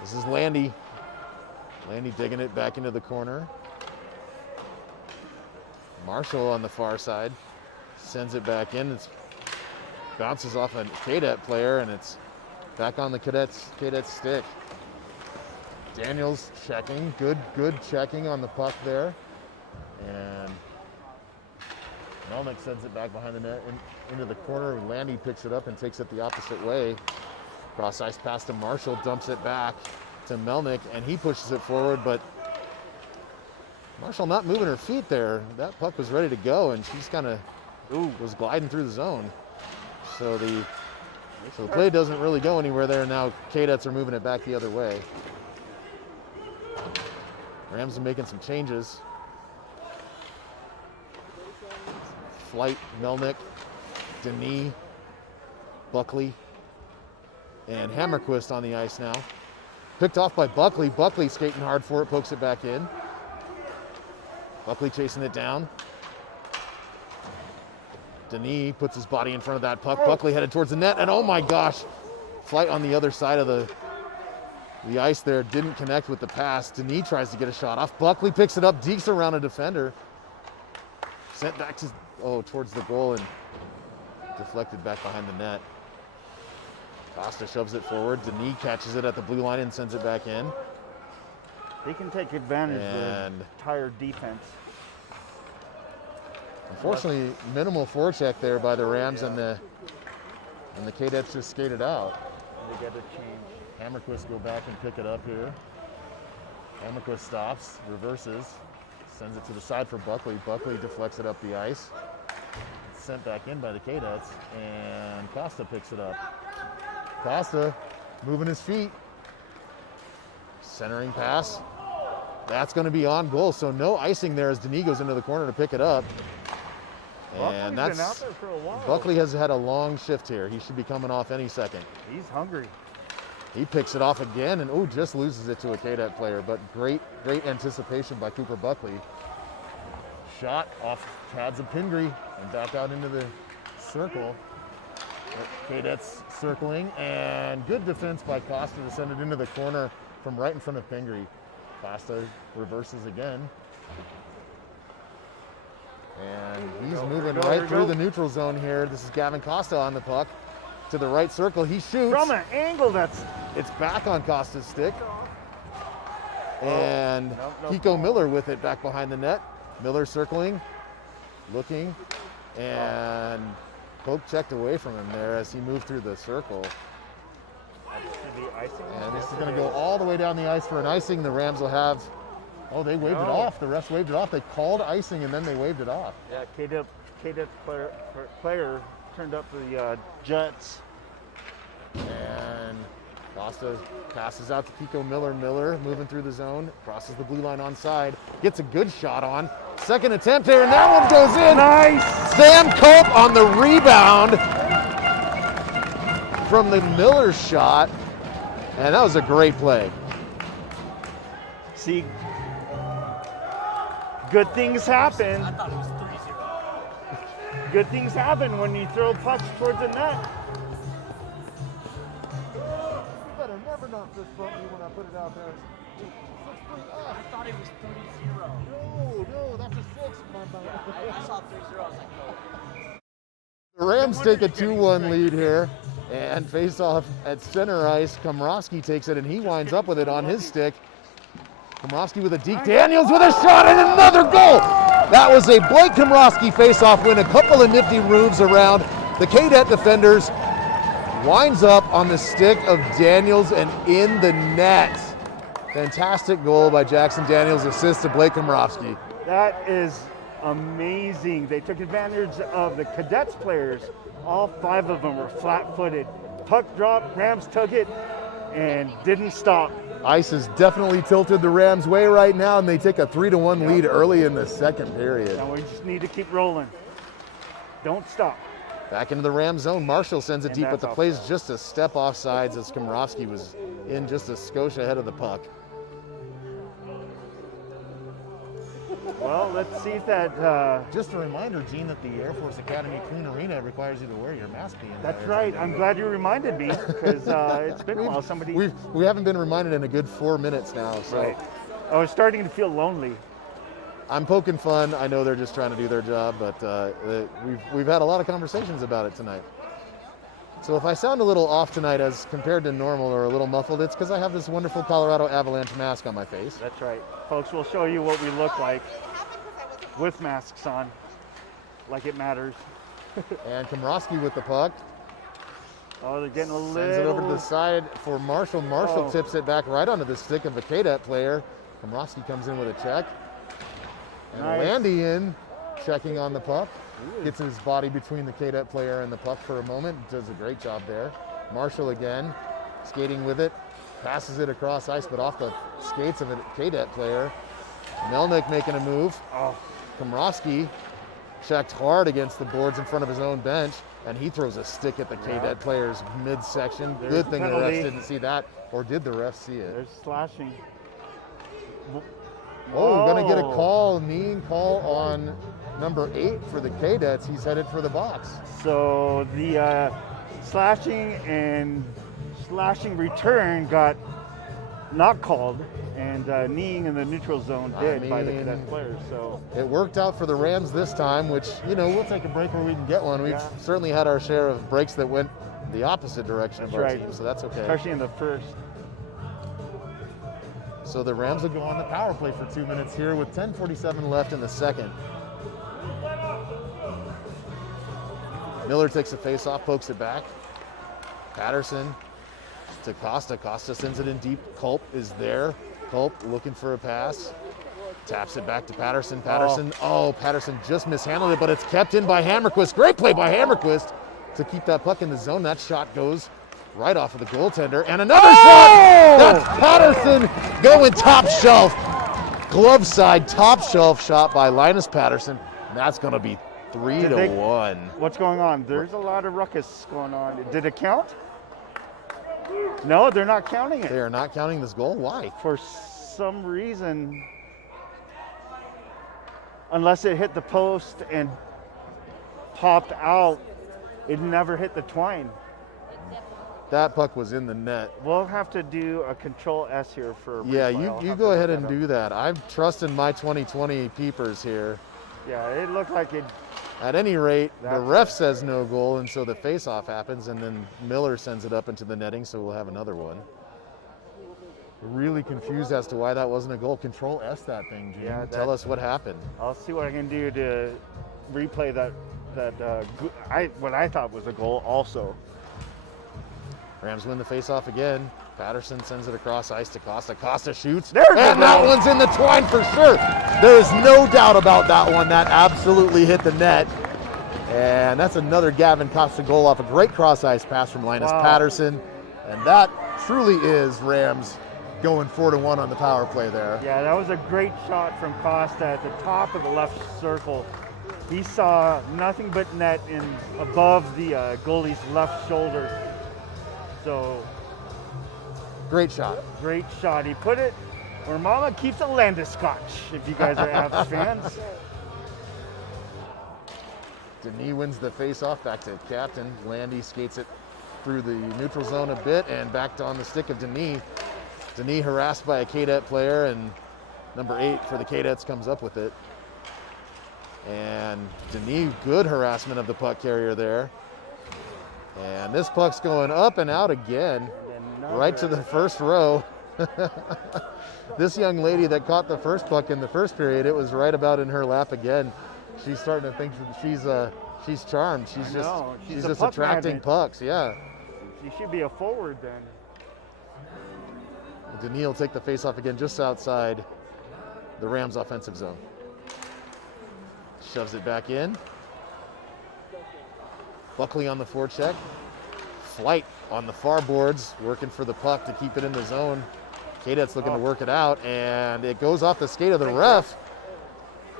This is Landy. Landy digging it back into the corner. Marshall on the far side. Sends it back in. It bounces off a Cadet player, and it's back on the Cadets stick. Daniels checking. Good checking on the puck there. And Melnick sends it back behind the net into the corner. Landy picks it up and takes it the opposite way. Cross ice pass to Marshall, dumps it back to Melnick, and he pushes it forward, but Marshall not moving her feet there. That puck was ready to go, and she's kind of was gliding through the zone. So the play doesn't really go anywhere there. Now Cadets are moving it back the other way. Rams are making some changes. Flight, Melnick, Denis, Buckley, and Hammerquist on the ice now. Picked off by Buckley. Buckley skating hard for it, pokes it back in. Buckley chasing it down. Denis puts his body in front of that puck. Buckley headed towards the net, and oh my gosh, Flight on the other side of the ice there, didn't connect with the pass. Denis tries to get a shot off. Buckley picks it up, dekes around a defender. Sent back towards the goal and deflected back behind the net. Costa shoves it forward. Denis catches it at the blue line and sends it back in. They can take advantage of the tired defense. Unfortunately, minimal forecheck there by the Rams, and the Cadets just skated out. And they get a change. Hammerquist go back and pick it up here. Hammerquist stops, reverses, sends it to the side for Buckley. Buckley deflects it up the ice. It's sent back in by the Cadets, and Costa picks it up. Costa moving his feet. Centering pass. That's going to be on goal, so no icing there as Denis goes into the corner to pick it up. And Buckley's been out there for a while. Buckley has had a long shift here. He should be coming off any second. He's hungry. He picks it off again and just loses it to a Cadet player, but great anticipation by Cooper Buckley. Shot off pads of Pingree and back out into the circle. Cadets circling, and good defense by Costa to send it into the corner from right in front of Pingree. Costa reverses again. And he's moving right through the neutral zone here. This is Gavin Costa on the puck. To the right circle, he shoots. From an angle It's back on Costa's stick. And Kiko Miller with it back behind the net. Miller circling, looking, and poke checked away from him there as he moved through the circle. That should be icing. And this is going to go all the way down the ice for an icing. The Rams will have Oh, they waved it No. off. The refs waved it off. They called icing and then they waved it off. Yeah, KDEP player turned up the Jets. And Costa passes out to Kiko Miller. Miller moving through the zone, crosses the blue line onside, gets a good shot on. Second attempt here, and that one goes in. Nice! Sam Cope on the rebound from the Miller shot, and that was a great play. See, good things happen. I thought it was 3-0. Good things happen when you throw pucks towards the net. You better never not fist bump me when I put it out there. I thought it was 3-0. No, that's a 6. I saw 3-0. I was like, oh. The Rams take a 2-1 lead here, and face off at center ice. Komrosky takes it, and he winds up with it on his stick. Komrosky with a deke. Daniels with a shot and another goal. That was a Blake Komrosky face-off win. A couple of nifty moves around the KDET defenders. Winds up on the stick of Daniels and in the net. Fantastic goal by Jackson Daniels, assist to Blake Komrosky. That is amazing. They took advantage of the Cadets players. All 5 of them were flat-footed. Puck dropped, Rams took it, and didn't stop. Ice has definitely tilted the Rams' way right now, and they take a 3-1 lead early in the second period. Now we just need to keep rolling. Don't stop. Back into the Rams zone. Marshall sends it And deep, but that's the play's just a step off sides as Komrosky was in just a skosh ahead of the puck. Well, let's see if that. Just a reminder, Gene, that the Air Force Academy Clune Arena requires you to wear your mask. That's right. I'm glad you reminded me because it's been a while. Somebody. We haven't been reminded in a good 4 minutes now, so Right. I was starting to feel lonely. I'm poking fun. I know they're just trying to do their job, but we've had a lot of conversations about it tonight. So if I sound a little off tonight as compared to normal or a little muffled, it's because I have this wonderful Colorado Avalanche mask on my face. That's right. Folks, we'll show you what we look like with masks on, like it matters. And Komrosky with the puck. Oh, they're getting a little. Sends it over to the side for Marshall. Marshall Oh. tips it back right onto the stick of a KDET player. Komrosky comes in with a check. And Nice. Landy in, checking on the puck. Gets his body between the KDET player and the puck for a moment. Does a great job there. Marshall again, skating with it. Passes it across ice, but off the skates of a KDET player. Melnick making a move. Oh, Komrosky checked hard against the boards in front of his own bench, and he throws a stick at the KDET player's midsection. There's Good a thing the penalty. refs didn't see that, or did the refs see it? there's slashing. Oh, we're going to get a Whoa. call, mean call on number 8 for the KDETs. He's headed for the box. So the slashing and slashing return got not called, and kneeing in the neutral zone did by the mean, Cadet players. So It worked out for the Rams this time, which, you know, we'll take a break where we can get one. We've Yeah. certainly had our share of breaks that went the opposite direction of That's our right. team, so that's okay. especially in the first. So the Rams will go on the power play for 2 minutes here with 10:47 left in the second. Miller takes a face-off, pokes it back. Patterson to Costa. Costa sends it in deep. Culp is there. Culp looking for a pass. Taps it back to Patterson. Patterson, Patterson just mishandled it, but it's kept in by Hammerquist. Great play by Hammerquist to keep that puck in the zone. That shot goes right off of the goaltender. And another shot! That's Patterson going top shelf. Glove side, top shelf shot by Linus Patterson. And that's going to be 3-1. What's going on? There's a lot of ruckus going on. Did it count? No, they're not counting They it. are not counting this goal. Why? For some reason, unless it hit the post and popped out, it never hit the twine. That puck was in the net. We'll have to do a control S here for. Yeah, replay. I'll you have go to ahead look and that up. do that. I'm trusting my 2020 peepers here. Yeah, it looked like it. At any rate, the That's ref it. says no goal, and so the face-off happens, and then Miller sends it up into the netting, so we'll have another one. Really confused as to why that wasn't a goal. Control S that thing, Gene. Yeah, Tell us what happened. I'll see what I can do to replay that. What I thought was a goal also. Rams win the face-off again. Patterson sends it across ice to Costa. Costa shoots, There's and that one's in the twine for sure. There is no doubt about that one. That absolutely hit the net. And that's another Gavin Costa goal off a great cross ice pass from Linus Patterson. And that truly is Rams going 4-1 on the power play there. Yeah, that was a great shot from Costa at the top of the left circle. He saw nothing but net in above the goalie's left shoulder. So great shot. Great shot. He put it where Mama keeps a Landeskog, if you guys are Avs fans. Denis wins the face-off back to captain. Landy skates it through the neutral zone a bit and back on the stick of Denis. Denis harassed by a Cadet player, and number 8 for the Cadets comes up with it. And Denis, good harassment of the puck carrier there. And this puck's going up and out again, right to the first row. This young lady that caught the first puck in the first period, it was right about in her lap again. She's starting to think that she's charmed. She's just attracting pucks. Yeah. She should be a forward then. Denis will take the face-off again just outside the Rams' offensive zone. Shoves it back in. Buckley on the forecheck. Flight on the far boards, working for the puck to keep it in the zone. Cadet's looking to work it out, and it goes off the skate of the ref.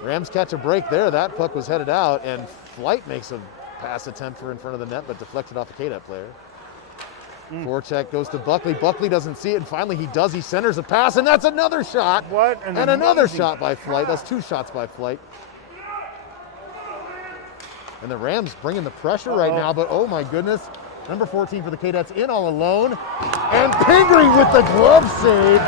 Rams catch a break there. That puck was headed out, and Flight makes a pass attempt for in front of the net, but deflected off a Cadet player. Forecheck goes to Buckley. Buckley doesn't see it, and finally he does. He centers a pass, and that's another shot. And another shot by Flight. That's 2 shots by Flight. And the Rams bringing the pressure right now, but oh my goodness. Number 14 for the Cadets in all alone. And Pingree with the glove save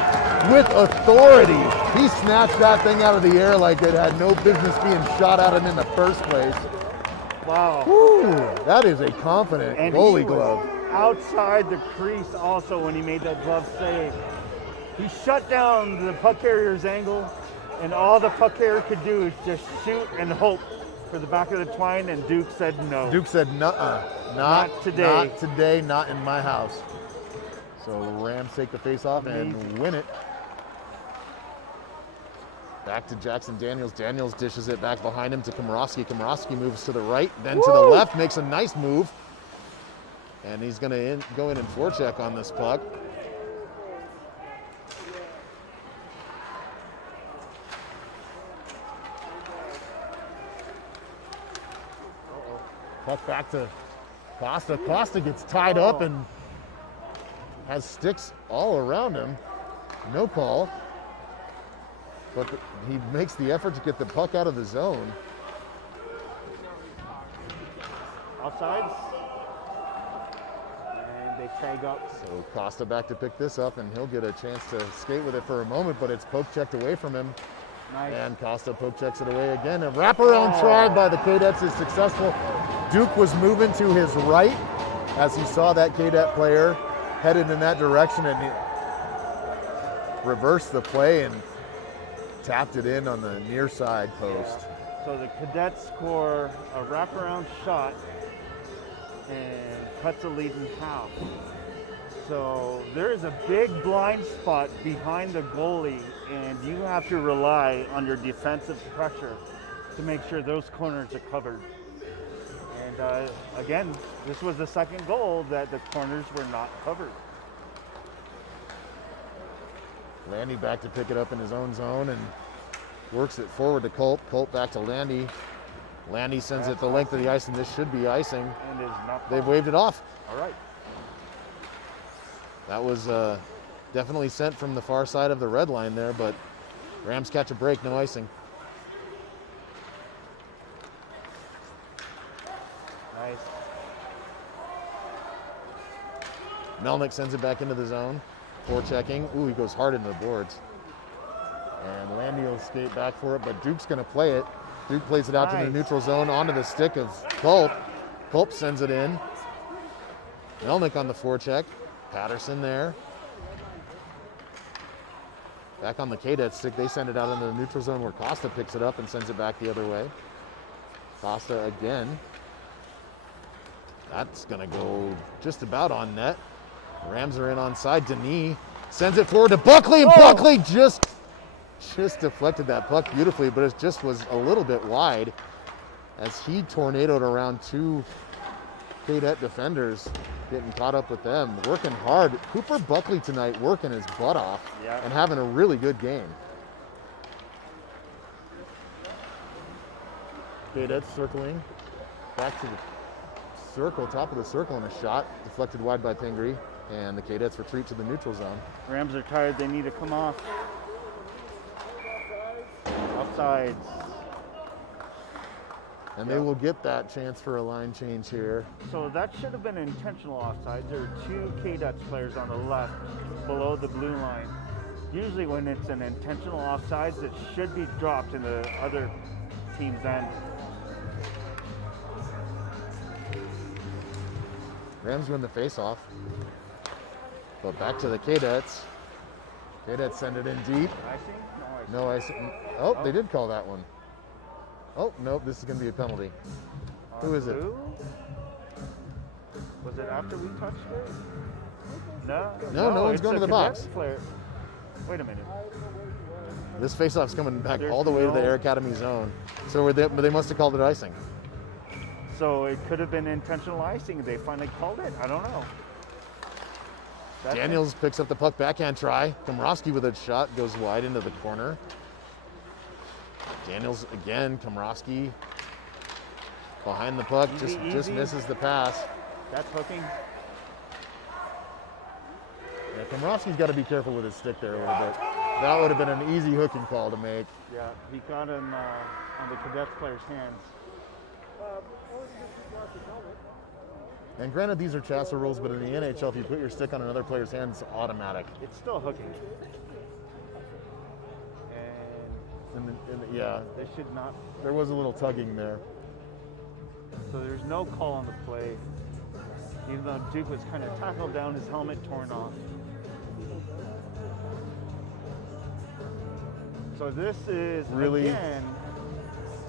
with authority. He snatched that thing out of the air like it had no business being shot at him in the first place. Wow. Whew, that is a confident goalie glove. Outside the crease also when he made that glove save. He shut down the puck carrier's angle, and all the puck carrier could do is just shoot and hope for the back of the twine, and Duke said no. Duke said, not today. Not today, not in my house. So Rams take the face-off and win it. Back to Jackson Daniels. Daniels dishes it back behind him to Komorowski. Komorowski moves to the right, then to the left, makes a nice move. And he's going to go in and forecheck on this puck. Puck back to Costa. Costa gets tied up and has sticks all around him. No call. But he makes the effort to get the puck out of the zone. Offsides. And they tag up. So Costa back to pick this up, and he'll get a chance to skate with it for a moment, but it's poke checked away from him. Nice. And Costa poke checks it away again. A wraparound try by the Cadets is successful. Duke was moving to his right as he saw that Cadet player headed in that direction, and he reversed the play and tapped it in on the near side post. Yeah. So the Cadets score a wraparound shot and cuts a lead in half. So there is a big blind spot behind the goalie, and you have to rely on your defensive pressure to make sure those corners are covered. And again, this was the second goal that the corners were not covered. Landy back to pick it up in his own zone and works it forward to Colt. Colt back to Landy. Landy sends it the length of the ice, and this should be icing. And is not. They've waved it off. All right. That was definitely sent from the far side of the red line there, but Rams catch a break, no icing. Nice. Melnick sends it back into the zone. Forechecking. Ooh, he goes hard into the boards. And Landy will skate back for it, but Duke's going to play it. Duke plays it out to the neutral zone, onto the stick of Culp. Culp sends it in. Melnick on the forecheck. Patterson there. Back on the Cadet stick, they send it out into the neutral zone where Costa picks it up and sends it back the other way. Costa again. That's going to go just about on net. Rams are in onside. Denis sends it forward to Buckley, and Oh. Buckley just deflected that puck beautifully, but it just was a little bit wide as he tornadoed around 2 Cadet defenders, getting caught up with them. Working hard. Cooper Buckley tonight working his butt off and having a really good game. Cadets circling back to the circle, top of the circle, and a shot deflected wide by Pingree, and the Cadets retreat to the neutral zone. Rams are tired. They need to come off. Offsides. And they will get that chance for a line change here. So that should have been intentional offsides. There are 2 Cadets players on the left below the blue line. Usually when it's an intentional offsides, it should be dropped in the other team's end. Rams win the face-off. But back to the Cadets. Cadets send it in deep. Icing? No icing. Oh, they did call that one. Oh, nope, this is going to be a penalty. Who is it? Blue? Was it after we touched it? No. No one's it's going a to the Cadets box. Player. Wait a minute. This face-off's coming back There's all the way to the no- Air Academy zone. So they must have called it icing. So it could have been intentional icing. They finally called it? I don't know. That's Daniels picks up the puck, backhand try. Komrovsky with a shot goes wide into the corner. Daniels again, Komrovsky behind the puck, just Easy. misses the pass. That's hooking. Yeah, Komrovsky's got to be careful with his stick there a little bit. That would have been an easy hooking call to make. Yeah, he got him on the Cadets player's hands. And granted, these are Chassa rules, but in the NHL, if you put your stick on another player's hand, it's automatic. It's still hooking. And Yeah, they should not. there was a little tugging there. So there's no call on the play. Even though Duke was kind of tackled down, his helmet torn off. So this is Really? again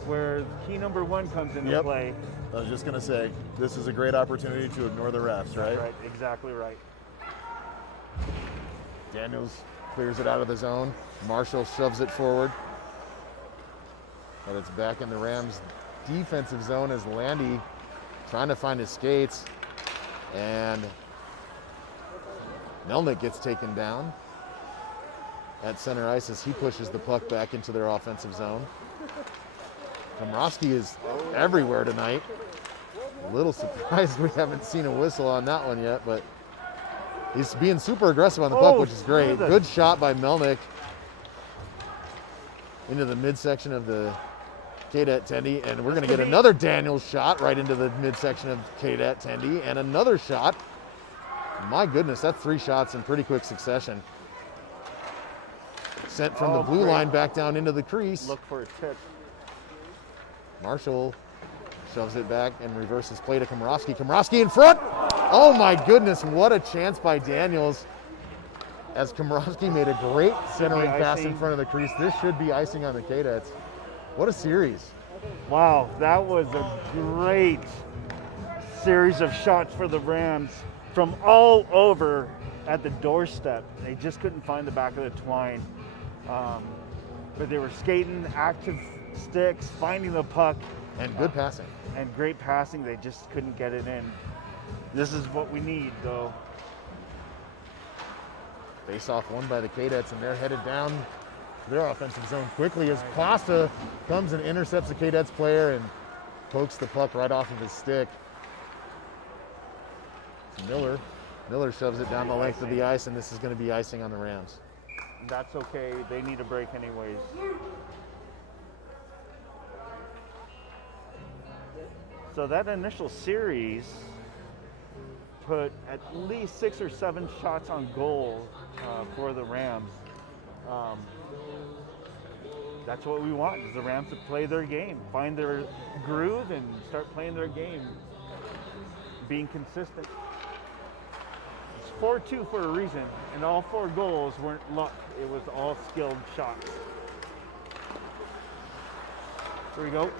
where key number 1 comes into play. I was just going to say, this is a great opportunity to ignore the refs, right? Right, exactly right. Daniels clears it out of the zone. Marshall shoves it forward. But it's back in the Rams' defensive zone as Landy trying to find his skates. And Melnick gets taken down at center ice as he pushes the puck back into their offensive zone. Komrovsky is everywhere tonight. A little surprised we haven't seen a whistle on that one yet, but he's being super aggressive on the puck, which is great. Good shot by Melnick into the midsection of the Cadet Tendy, and we're going to get another Daniels shot right into the midsection of Cadet Tendy, and another shot. My goodness, that's 3 shots in pretty quick succession. Sent from the blue line back down into the crease. Look for a tip. Marshall shoves it back and reverses play to Komrovsky. Komrovsky in front. Oh my goodness, what a chance by Daniels. As Komrovsky made a great centering pass in front of the crease. This should be icing on the Cadets. What a series. Wow, that was a great series of shots for the Rams from all over at the doorstep. They just couldn't find the back of the twine. But they were skating, active sticks, finding the puck. And good passing. And great passing, they just couldn't get it in. This is what we need, though. Face-off won by the Cadets, and they're headed down to their offensive zone quickly as Costa comes and intercepts the Cadets player and pokes the puck right off of his stick. Miller shoves it down the length of the ice, and this is going to be icing on the Rams. That's okay. They need a break anyways. So that initial series put at least 6 or 7 shots on goal for the Rams. That's what we want, is the Rams to play their game, find their groove and start playing their game, being consistent. It's 4-2 for a reason, and all 4 goals weren't luck. It was all skilled shots. Here we go.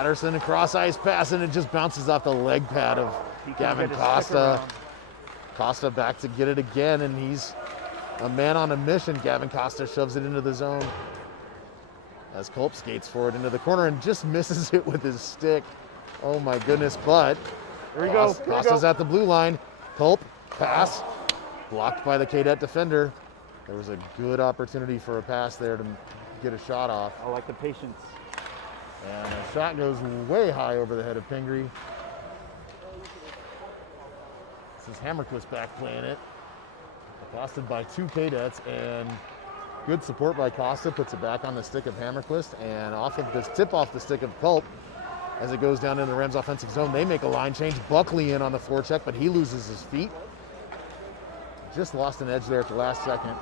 Patterson, a cross ice pass, and it just bounces off the leg pad of He can Gavin get his stick Costa. around. Costa back to get it again, and he's a man on a mission. Gavin Costa shoves it into the zone as Culp skates forward into the corner and just misses it with his stick. Oh my goodness, but Here we go. Here we Costa's go. at the blue line. Culp, pass, blocked by the Cadet defender. There was a good opportunity for a pass there to get a shot off. I like the patience. And a shot goes way high over the head of Pingree. This is Hammerquist back playing it. Accosted by 2 Cadets, and good support by Costa puts it back on the stick of Hammerquist, and off of this tip off the stick of Culp as it goes down into the Rams offensive zone. They make a line change. Buckley in on the forecheck, but he loses his feet. Just lost an edge there at the last second.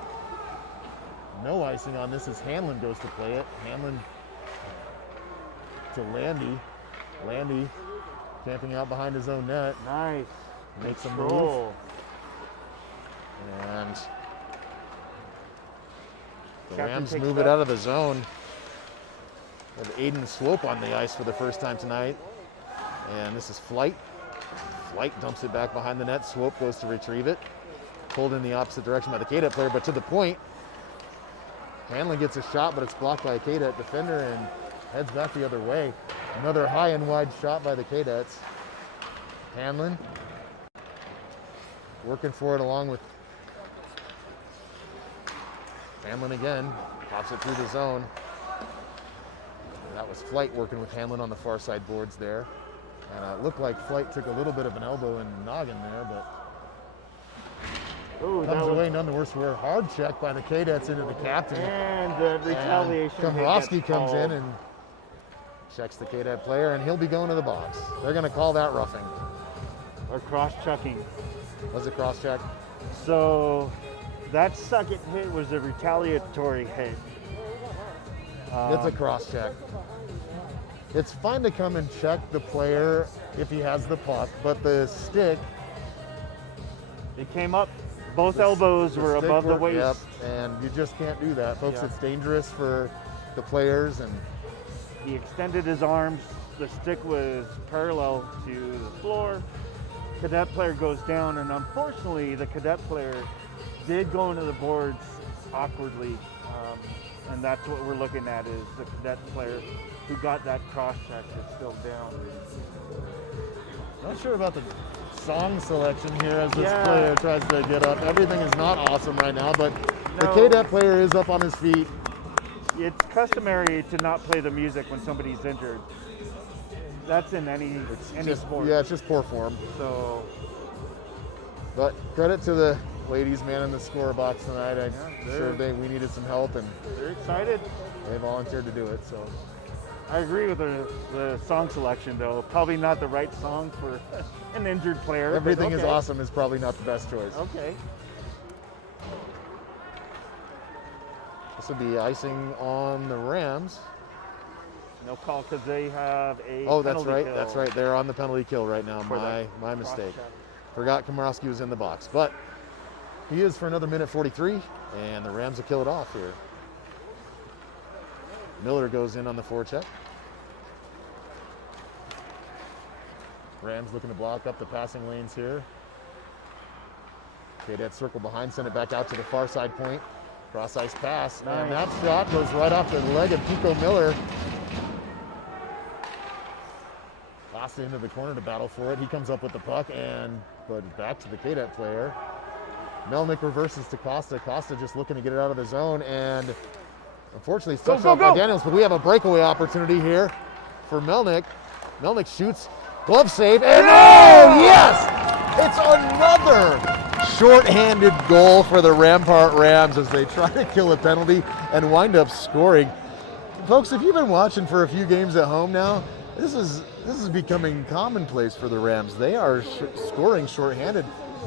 No icing on this as Hanlon goes to play it. Hanlon to Landy. Landy camping out behind his own net. Nice. Makes a Control. move. And the Captain Rams takes move it it up. out of the zone. With Aiden Swope on the ice for the first time tonight. And this is Flight. Flight dumps it back behind the net. Swope goes to retrieve it. Pulled in the opposite direction by the Cadet player, but to the point. Hanlon gets a shot, but it's blocked by a Cadet defender and heads back the other way. Another high and wide shot by the Cadets. Hanlon working for it along with Hanlon again. Pops it through the zone. That was Flight working with Hanlon on the far side boards there. And it looked like Flight took a little bit of an elbow and noggin there, but Ooh, comes away none the worse for a hard check by the Cadets into the captain. And the retaliation. And Komorowski comes in and checks the Cadet player, and he'll be going to the box. They're going to call that roughing. Or cross-checking. Was it cross-check? So that second hit was a retaliatory hit. It's a cross-check. It's fine to come and check the player if he has the puck, but the stick... It came up. Both elbows were stick above the work- waist. Yep, and you just can't do that. Folks, Yeah. it's dangerous for the players, and He extended his arms. The stick was parallel to the floor. Cadet player goes down, and unfortunately, the Cadet player did go into the boards awkwardly. And that's what we're looking at is the Cadet player who got that cross check is still down. not sure about the song selection here as this Yeah. player tries to get up. Everything is not awesome right now, but the No. Cadet player is up on his feet. It's customary to not play the music when somebody's injured. That's in any Just, sport. yeah, it's just poor form. So But credit to the ladies man in the score box tonight. I'm they're- sure we needed some help, and they're excited. they volunteered to do it. So I agree with the song selection, though. Probably not the right song for an injured player. but everything is okay. awesome is probably not the best choice. Okay. This would be icing on the Rams. No call because they have a Oh, that's penalty right. kill That's right. They're on the penalty kill right now. for that My mistake. cross-check. Forgot Komorowski was in the box, but he is for another minute 43, and the Rams will kill it off here. Miller goes in on the forecheck. Rams looking to block up the passing lanes here. Cadets circle behind, send it back out to the far side point. Cross ice pass, and that Nice. shot goes right off the leg of Pico Miller. Costa into the corner to battle for it. He comes up with the puck, but back to the Cadet player. Melnick reverses to Costa. Costa just looking to get it out of the zone, and unfortunately it's touched off by Daniels, but we have a breakaway opportunity here for Melnick. Melnick shoots, glove save, and oh, yes! It's another shorthanded goal for the Rampart Rams as they try to kill a penalty and wind up scoring. Folks, if you've been watching for a few games at home now, this is becoming commonplace for the Rams. They are scoring shorthanded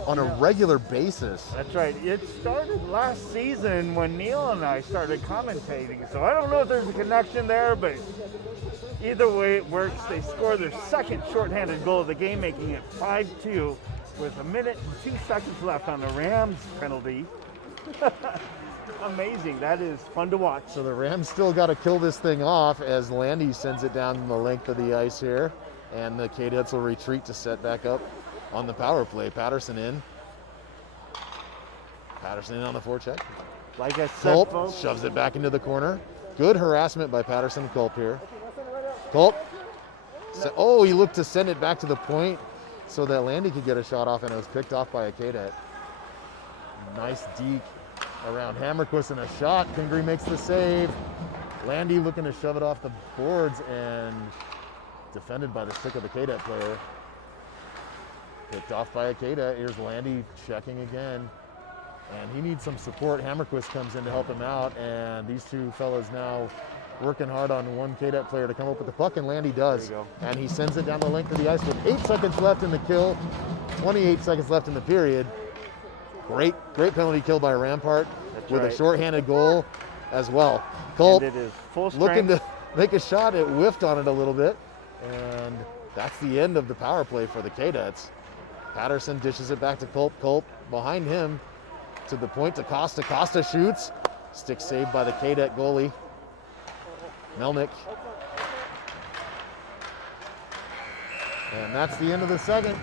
on a regular basis. That's right. It started last season when Neil and I started commentating. So I don't know if there's a connection there, but either way it works. They score their second shorthanded goal of the game, making it 5-2 with 1 minute and 2 seconds left on the Rams penalty. amazing. That is fun to watch. So the Rams still got to kill this thing off as Landy sends it down the length of the ice here. And the K-Dets will retreat to set back up on the power play. Patterson in. Patterson in on the forecheck. Like I said, Culp folks, shoves it back into the corner. Good harassment by Patterson and Culp here. Culp. Oh, he looked to send it back to the point so that Landy could get a shot off, and it was picked off by a K-Det. Nice deke around Hammerquist and a shot. Pingree makes the save. Landy looking to shove it off the boards and defended by the stick of the K-Det player. Picked off by a K-Det. Here's Landy checking again. And he needs some support. Hammerquist comes in to help him out, and these two fellas now working hard on one K-Det player to come up with the puck, and Landy does. There you go. And he sends it down the length of the ice with 8 seconds left in the kill, 28 seconds left in the period. Great penalty kill by Rampart with a shorthanded goal as well. Culp and it is full looking strength. to make a shot. It whiffed on it a little bit, and that's the end of the power play for the K-Dets. Patterson dishes it back to Culp. Culp behind him to the point to Costa. Costa shoots. Stick saved by the K-Det goalie, Melnick. And that's the end of the second.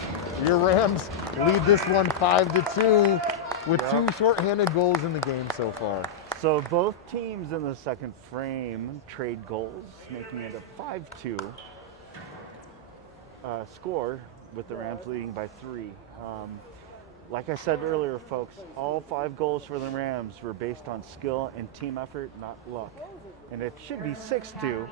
Your Rams lead this one 5-2 with 2 shorthanded goals in the game so far. So both teams in the second frame trade goals, making it a 5-2 score with the Rams leading by 3. Like I said earlier, folks, all 5 goals for the Rams were based on skill and team effort, not luck. And it should be 6-2.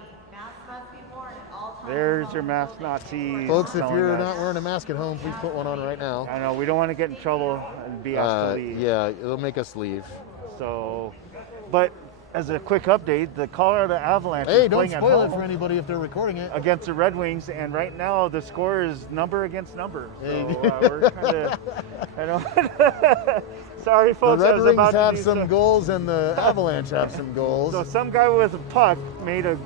There's your math Nazis. Folks, if telling you're us. not wearing a mask at home, please put one on right now. I know, we don't want to get in trouble and be asked to leave. Yeah, it'll make us leave. So, but as a quick update, the Colorado Avalanche Hey, is don't playing at spoil it home for anybody if they're recording it. against the Red Wings, and right now the score is number against number. Hey. So we're kind of, I don't. Sorry, The folks. I Red was Wings about to have do some goals and the Avalanche have some goals. So some guy with a puck made a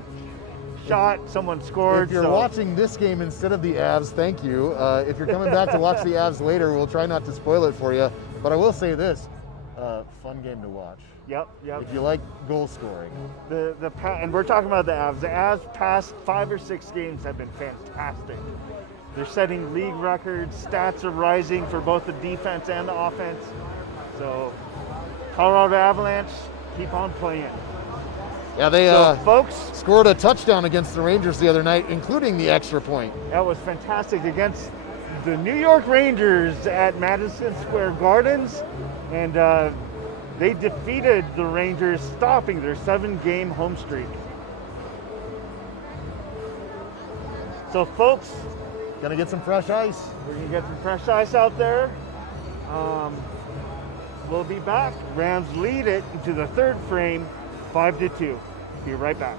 shot. Someone scored. If you're so watching this game instead of the Avs, thank you. If you're coming back to watch the Avs later, we'll try not to spoil it for you. But I will say this, fun game to watch. Yep. If you like goal scoring. And we're talking about the Avs. The Avs past 5 or 6 games have been fantastic. They're setting league records. Stats are rising for both the defense and the offense. So, Colorado Avalanche, keep on playing. Yeah, they So, folks, scored a touchdown against the Rangers the other night, including the extra point. that was fantastic against the New York Rangers at Madison Square Gardens. And they defeated the Rangers, stopping their 7-game home streak. So, folks, Gonna get some fresh ice. we're going to get some fresh ice out there. We'll be back. Rams lead it into the third frame, 5-2. Be right back.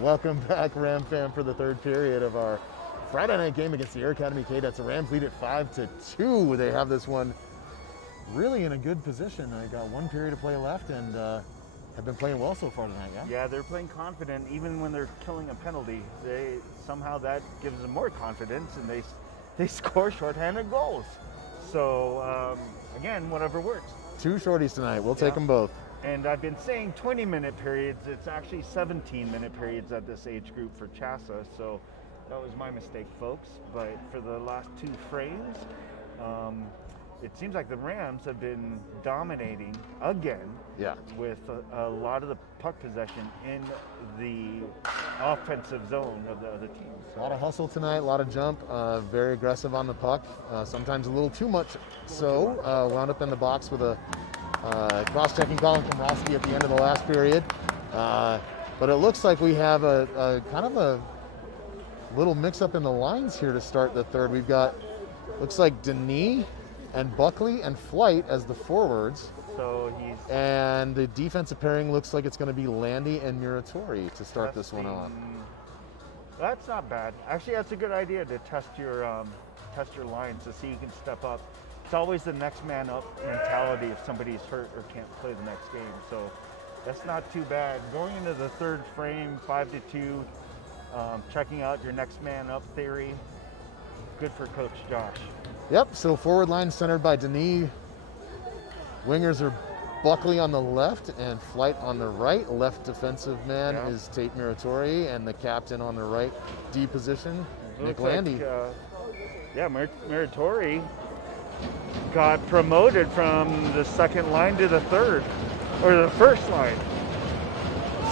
Welcome back, Ram fam, for the third period of our Friday night game against the Air Academy Cadets. The Rams lead at 5-2. They have this one really in a good position. They got one period of play left and have been playing well so far tonight, yeah? Yeah, they're playing confident even when they're killing a penalty. Somehow that gives them more confidence, and they score shorthanded goals. So again, whatever works. 2 shorties tonight. We'll take them both. And I've been saying 20-minute periods. It's actually 17-minute periods at this age group for CHASA. So that was my mistake, folks. But for the last 2 frames, it seems like the Rams have been dominating again. Yeah. With a lot of the puck possession in the offensive zone of the other team. A lot of hustle tonight, a lot of jump, very aggressive on the puck, sometimes a little too much so. Wound up in the box with a cross-checking call from Roski at the end of the last period. But it looks like we have a kind of a little mix-up in the lines here to start the third. We've got, looks like Denis and Buckley and Flight as the forwards. So and the defensive pairing looks like it's going to be Landy and Muratori to start this one off. That's not bad. Actually, that's a good idea to test your lines to see who can step up. It's always the next man up mentality if somebody's hurt or can't play the next game. So that's not too bad. Going into the third frame, 5-2, checking out your next man up theory. Good for Coach Josh. Yep, so forward line centered by Denis. Wingers are Buckley on the left and Flight on the right. Left defensive man is Tate Muratori, and the captain on the right D position, Nick Landy. Muratori got promoted from the second line to the third, or the first line.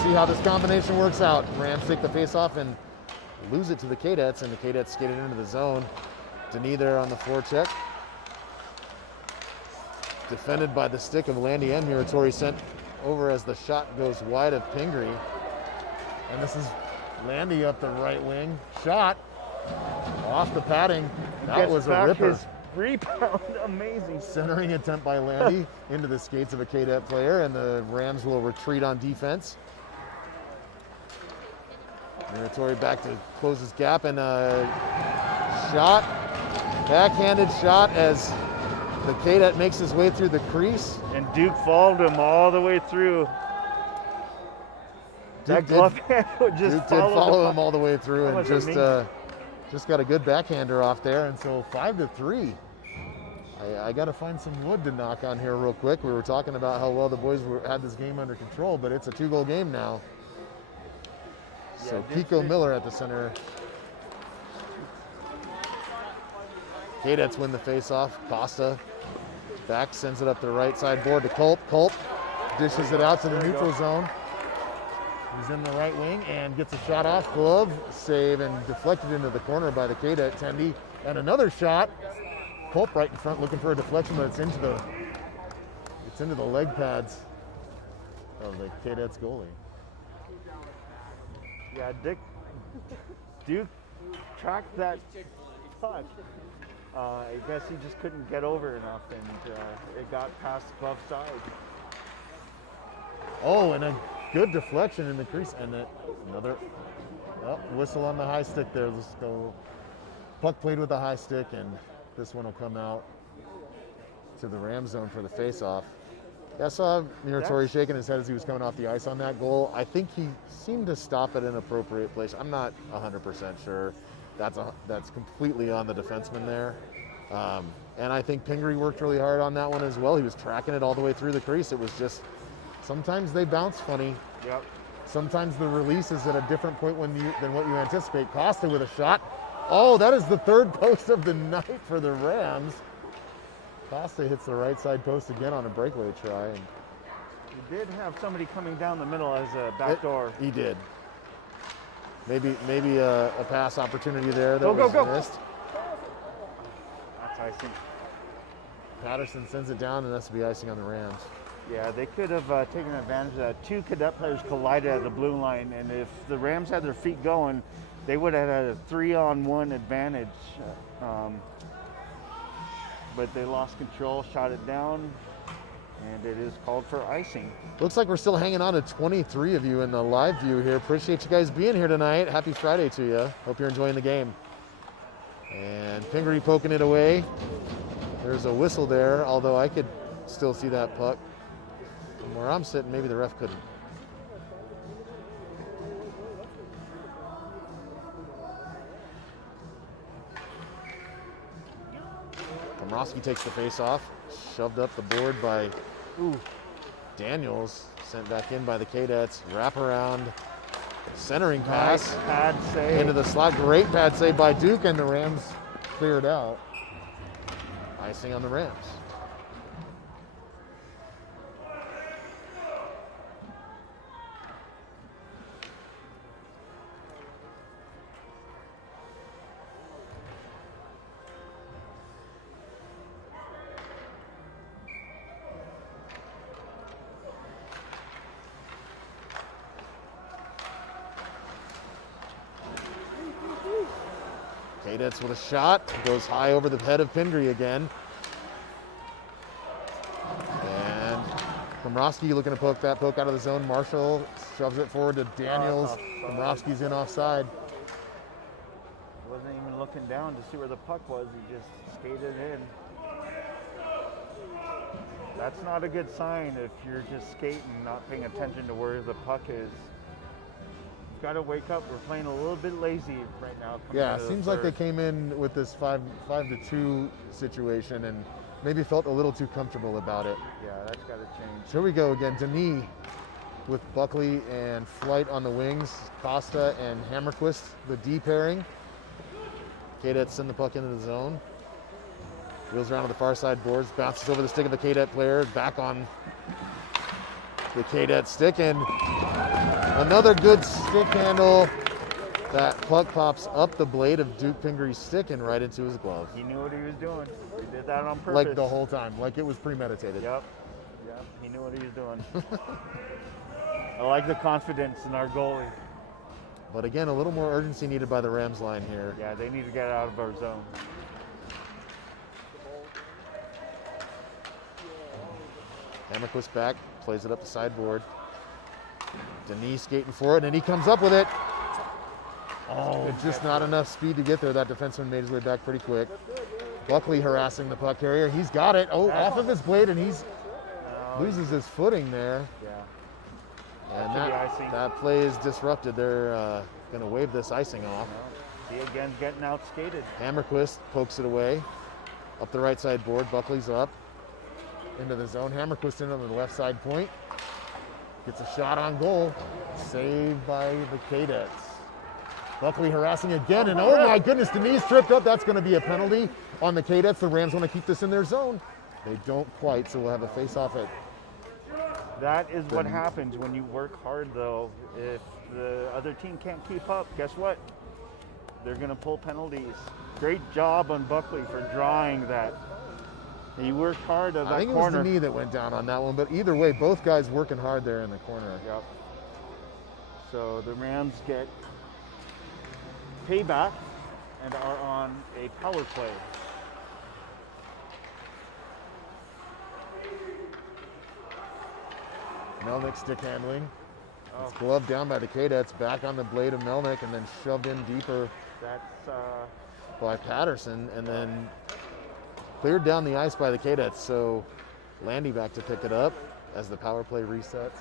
See how this combination works out. Rams take the face-off and lose it to the Cadets, and the Cadets skate it into the zone. Denis there on the forecheck. Defended by the stick of Landy and Muratori, sent over as the shot goes wide of Pingree. And this is Landy up the right wing. Shot off the padding. That was a ripper. His rebound, amazing. Centering attempt by Landy into the skates of a Cadet player, and the Rams will retreat on defense. Muratori back to close his gap, and a shot, backhanded shot as the Cadet makes his way through the crease. And Duke followed him all the way through. That glove hand would just Duke did follow him all the way through, That and was just got a good backhander off there. And so 5-3. I got to find some wood to knock on here real quick. We were talking about how well the boys had this game under control, but it's a 2-goal game now. So Pico Miller at the center. Cadets win the face-off. Costa back, sends it up the right side board to Culp. Culp dishes it out to the neutral zone. He's in the right wing and gets a shot off. Glove save and deflected into the corner by the Cadet, Tendy. And another shot. Culp right in front looking for a deflection, but it's into the leg pads of the Cadets goalie. Yeah, Duke tracked that puck. I guess he just couldn't get over enough, and it got past glove side. Oh, and a good deflection in the crease, and another whistle on the high stick there. Let's go. Puck played with the high stick, and this one will come out to the Ram zone for the face-off. Yeah, I saw Muratori shaking his head as he was coming off the ice on that goal. I think he seemed to stop at an appropriate place. I'm not 100% sure. That's completely on the defenseman there. And I think Pingree worked really hard on that one as well. He was tracking it all the way through the crease. It was just, sometimes they bounce funny. Yep. Sometimes the release is at a different point than what you anticipate. Costa with a shot. Oh, that is the third post of the night for the Rams. Costa hits the right side post again on a breakaway try. And he did have somebody coming down the middle as a backdoor. He did. Maybe a pass opportunity there that was missed. That's icing. Patterson sends it down, and that's to be icing on the Rams. Yeah, they could have taken advantage of that. 2 Cadet players collided at the blue line, and if the Rams had their feet going, they would have had a 3-on-1 advantage. But they lost control, shot it down, And it is called for icing. Looks like we're still hanging on to 23 of you in the live view here. Appreciate you guys being here tonight. Happy Friday to you. Hope you're enjoying the game. And Pingree poking it away. There's a whistle there, although I could still see that puck. From where I'm sitting, maybe the ref couldn't. Komrosky takes the face off. Shoved up the board by Daniels. Sent back in by the Cadets. Wrap around. Centering pass. Nice pad save. Into the slot. Great pad save by Duke, and the Rams cleared out. Icing on the Rams. Cadets with a shot, goes high over the head of Pingree again. And Komrosky looking to poke that poke out of the zone. Marshall shoves it forward to Daniels. Komrosky's in offside. Wasn't even looking down to see where the puck was. He just skated in. That's not a good sign if you're just skating, not paying attention to where the puck is. Got to wake up. We're playing a little bit lazy right now. Yeah, seems like they came in with this 5-2 situation and maybe felt a little too comfortable about it. Yeah, that's got to change. Here we go again. Denis with Buckley and Flight on the wings. Costa and Hammerquist, the D pairing. Cadets send the puck into the zone. Wheels around to the far side boards. Bounces over the stick of the Cadet player. Back on the Cadet stick, and another good stick handle. That puck pops up the blade of Duke Pingree's stick and right into his glove. He knew what he was doing. He did that on purpose. Like the whole time, like it was premeditated. Yep. He knew what he was doing. I like the confidence in our goalie. But again, a little more urgency needed by the Rams line here. Yeah, they need to get out of our zone. Hammerquist back, plays it up the sideboard. Denis skating for it, and he comes up with it. Oh, just not enough speed to get there. That defenseman made his way back pretty quick. Buckley harassing the puck carrier. He's got it. Oh, off of his blade, and he's loses his footing there. Yeah. And that play is disrupted. They're going to wave this icing off. He again getting out skated. Hammerquist pokes it away. Up the right side board. Buckley's up. Into the zone. Hammerquist in on the left side point. Gets a shot on goal. Saved by the Cadets. Buckley harassing again, and oh my goodness, Denis tripped up. That's going to be a penalty on the Cadets. The Rams want to keep this in their zone. They don't quite, so we'll have a face-off at. That is what happens when you work hard, though. If the other team can't keep up, guess what? They're going to pull penalties. Great job on Buckley for drawing that. He worked hard at that corner. I think it was Denis that went down on that one, but either way, both guys working hard there in the corner. Yep. So the Rams get payback and are on a power play. Melnick stick handling. It's gloved down by the Cadets, back on the blade of Melnick, and then shoved in deeper That's by Patterson, and then cleared down the ice by the Cadets. So Landy back to pick it up as the power play resets,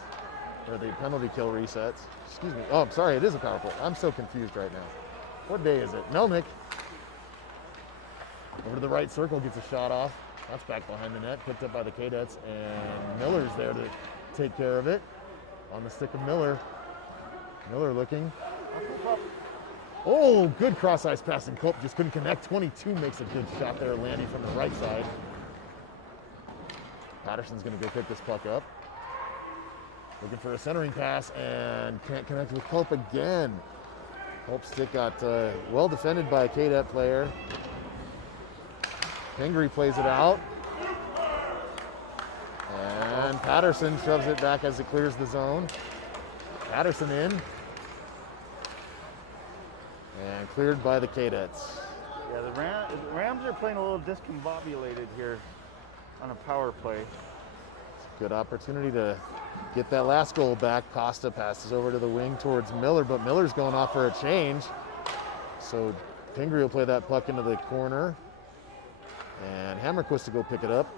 or the penalty kill resets. Excuse me. Oh, I'm sorry, it is a power play. I'm so confused right now. What day is it? Melnick over to the right circle, gets a shot off. That's back behind the net, picked up by the Cadets, and Miller's there to take care of it on the stick of Miller. Miller looking. Oh, good cross-ice pass, and Cope just couldn't connect. 22 makes a good shot there, Landy from the right side. Patterson's going to go pick this puck up. Looking for a centering pass and can't connect with Cope again. Cope's stick got well defended by a Cadet player. Pingree plays it out. And Patterson shoves it back as it clears the zone. Patterson in. And cleared by the Cadets. Yeah, the Rams are playing a little discombobulated here on a power play. Good opportunity to get that last goal back. Costa passes over to the wing towards Miller, but Miller's going off for a change. So Pingree will play that puck into the corner. And Hammerquist to go pick it up.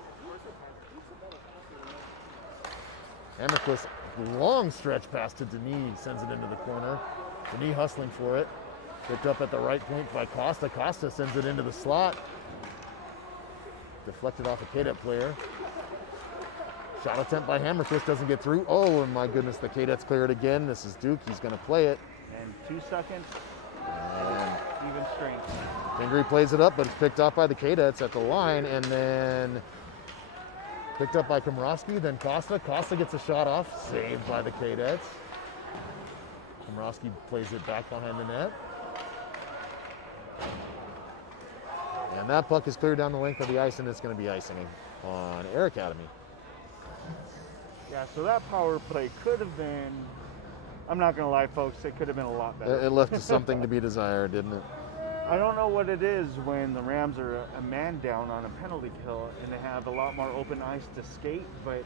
Hammerquist, long stretch pass to Denis, sends it into the corner. Denis hustling for it. Picked up at the right point by Costa. Costa sends it into the slot. Deflected off a Cadet player. Shot attempt by Hammerquist doesn't get through. Oh, and my goodness, the Cadets clear it again. This is Duke. He's going to play it. And 2 seconds. And even strength. Pingree plays it up, but it's picked off by the Cadets at the line, and then picked up by Komrowski. Then Costa. Costa gets a shot off, saved by the Cadets. Komrowski plays it back behind the net. And that puck is cleared down the length of the ice, and it's going to be icing on Air Academy. Yeah, so that power play could have been, I'm not going to lie, folks, it could have been a lot better. It left something to be desired, didn't it? I don't know what it is when the Rams are a man down on a penalty kill and they have a lot more open ice to skate, but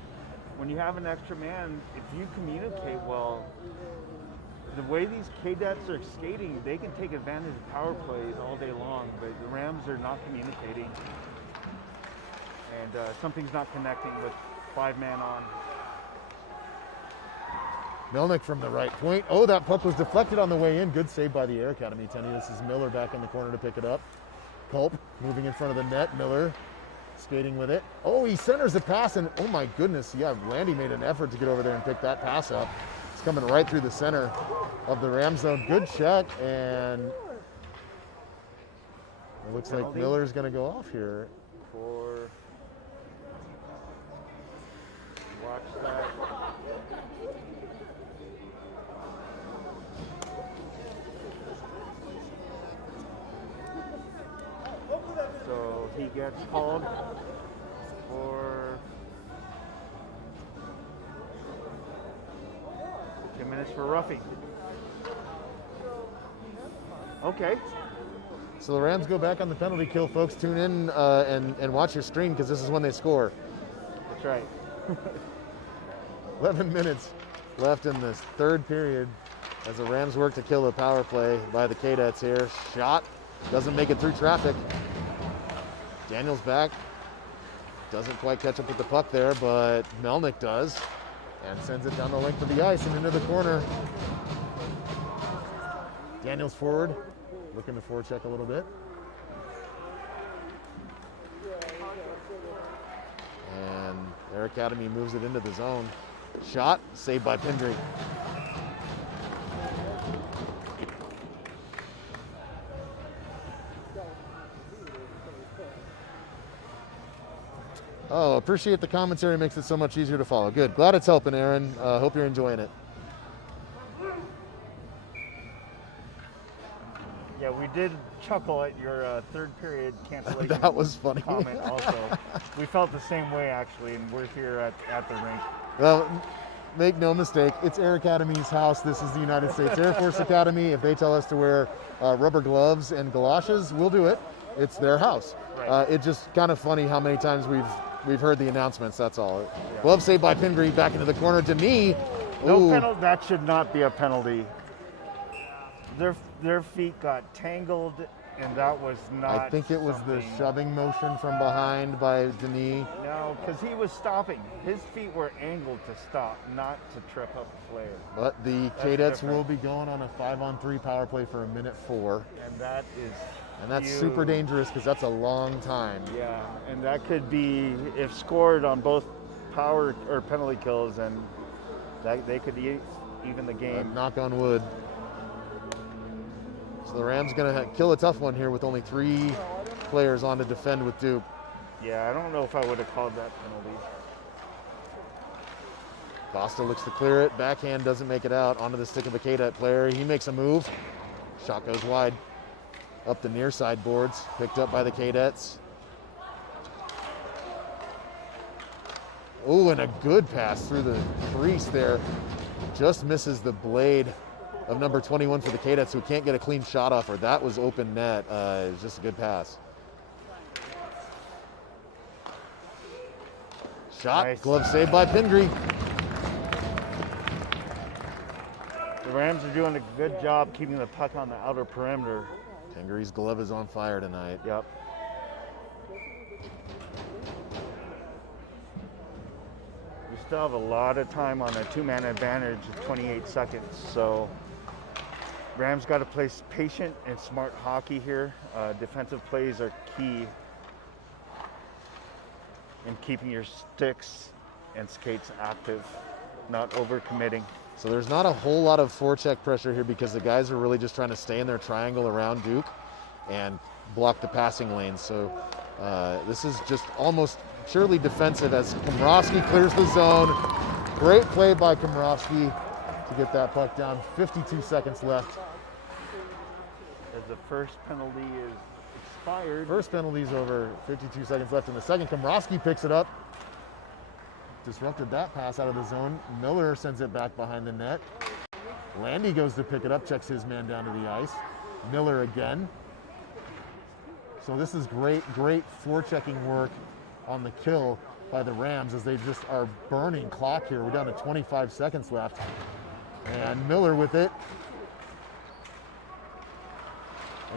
when you have an extra man, if you communicate well, the way these Cadets are skating, they can take advantage of power plays all day long, but the Rams are not communicating. And something's not connecting with 5-man on. Melnick from the right point. Oh, that puck was deflected on the way in. Good save by the Air Academy, Tenny. This is Miller back in the corner to pick it up. Culp moving in front of the net. Miller skating with it. Oh, he centers the pass, and oh my goodness, yeah, Landy made an effort to get over there and pick that pass up. It's coming right through the center of the Ram zone. Good check, and it looks like Miller's going to go off here. Watch that. So he gets called for 10 minutes for roughing. Okay. So the Rams go back on the penalty kill, folks. Tune in and watch your stream, because this is when they score. That's right. 11 minutes left in this third period as the Rams work to kill a power play by the Cadets here. Shot doesn't make it through traffic. Daniels back. Doesn't quite catch up with the puck there, but Melnick does and sends it down the length of the ice and into the corner. Daniels forward, looking to forecheck a little bit. And Air Academy moves it into the zone. Shot, saved by Pingree. Oh, appreciate the commentary, makes it so much easier to follow. Good, glad it's helping, Aaron. Hope you're enjoying it. Yeah, we did chuckle at your third period cancellation. That was funny. Comment also. We felt the same way, actually, and we're here at the rink. Well, make no mistake, it's Air Academy's house. This is the United States Air Force Academy. If they tell us to wear rubber gloves and galoshes, we'll do it. It's their house. Right. It's just kind of funny how many times we've heard the announcements, that's all. Yeah. Glove saved by Pingree, back into the corner. Denis. No penalty. That should not be a penalty. Their feet got tangled, and that was not. I think it was the shoving motion from behind by Denis. No, because he was stopping. His feet were angled to stop, not to trip up the player. But the Cadets will be going on a 5-on-3 power play for 1:04. And that is. And that's super dangerous, because that's a long time. Yeah, and that could be, if scored on both power or penalty kills, and that they could even the game. Knock on wood. So the Rams going to kill a tough one here with only 3 players on to defend with Duke. Yeah, I don't know if I would have called that penalty. Costa looks to clear it. Backhand doesn't make it out. Onto the stick of a Cadet player. He makes a move. Shot goes wide. Up the near side boards. Picked up by the Cadets. Oh, and a good pass through the crease there. Just misses the blade of number 21 for the Cadets, who can't get a clean shot off her. That was open net. It was just a good pass. Shot, Nice. glove saved by Pingree. The Rams are doing a good job keeping the puck on the outer perimeter. Pingree's glove is on fire tonight. Yep. We still have a lot of time on a two-man advantage of 28 seconds, so Rams got to play patient and smart hockey here. Defensive plays are key in keeping your sticks and skates active, not overcommitting. So there's not a whole lot of forecheck pressure here because the guys are really just trying to stay in their triangle around Duke and block the passing lanes. So this is just almost purely defensive as Komrovsky clears the zone. Great play by Komrovsky to get that puck down. 52 seconds left. As the first penalty is expired. First penalty's over, 52 seconds left in the second. Komrovsky picks it up. Disrupted that pass out of the zone. Miller sends it back behind the net. Landy goes to pick it up, checks his man down to the ice. Miller again. So this is great forechecking work on the kill by the Rams as they just are burning clock here. We're down to 25 seconds left. And Miller with it.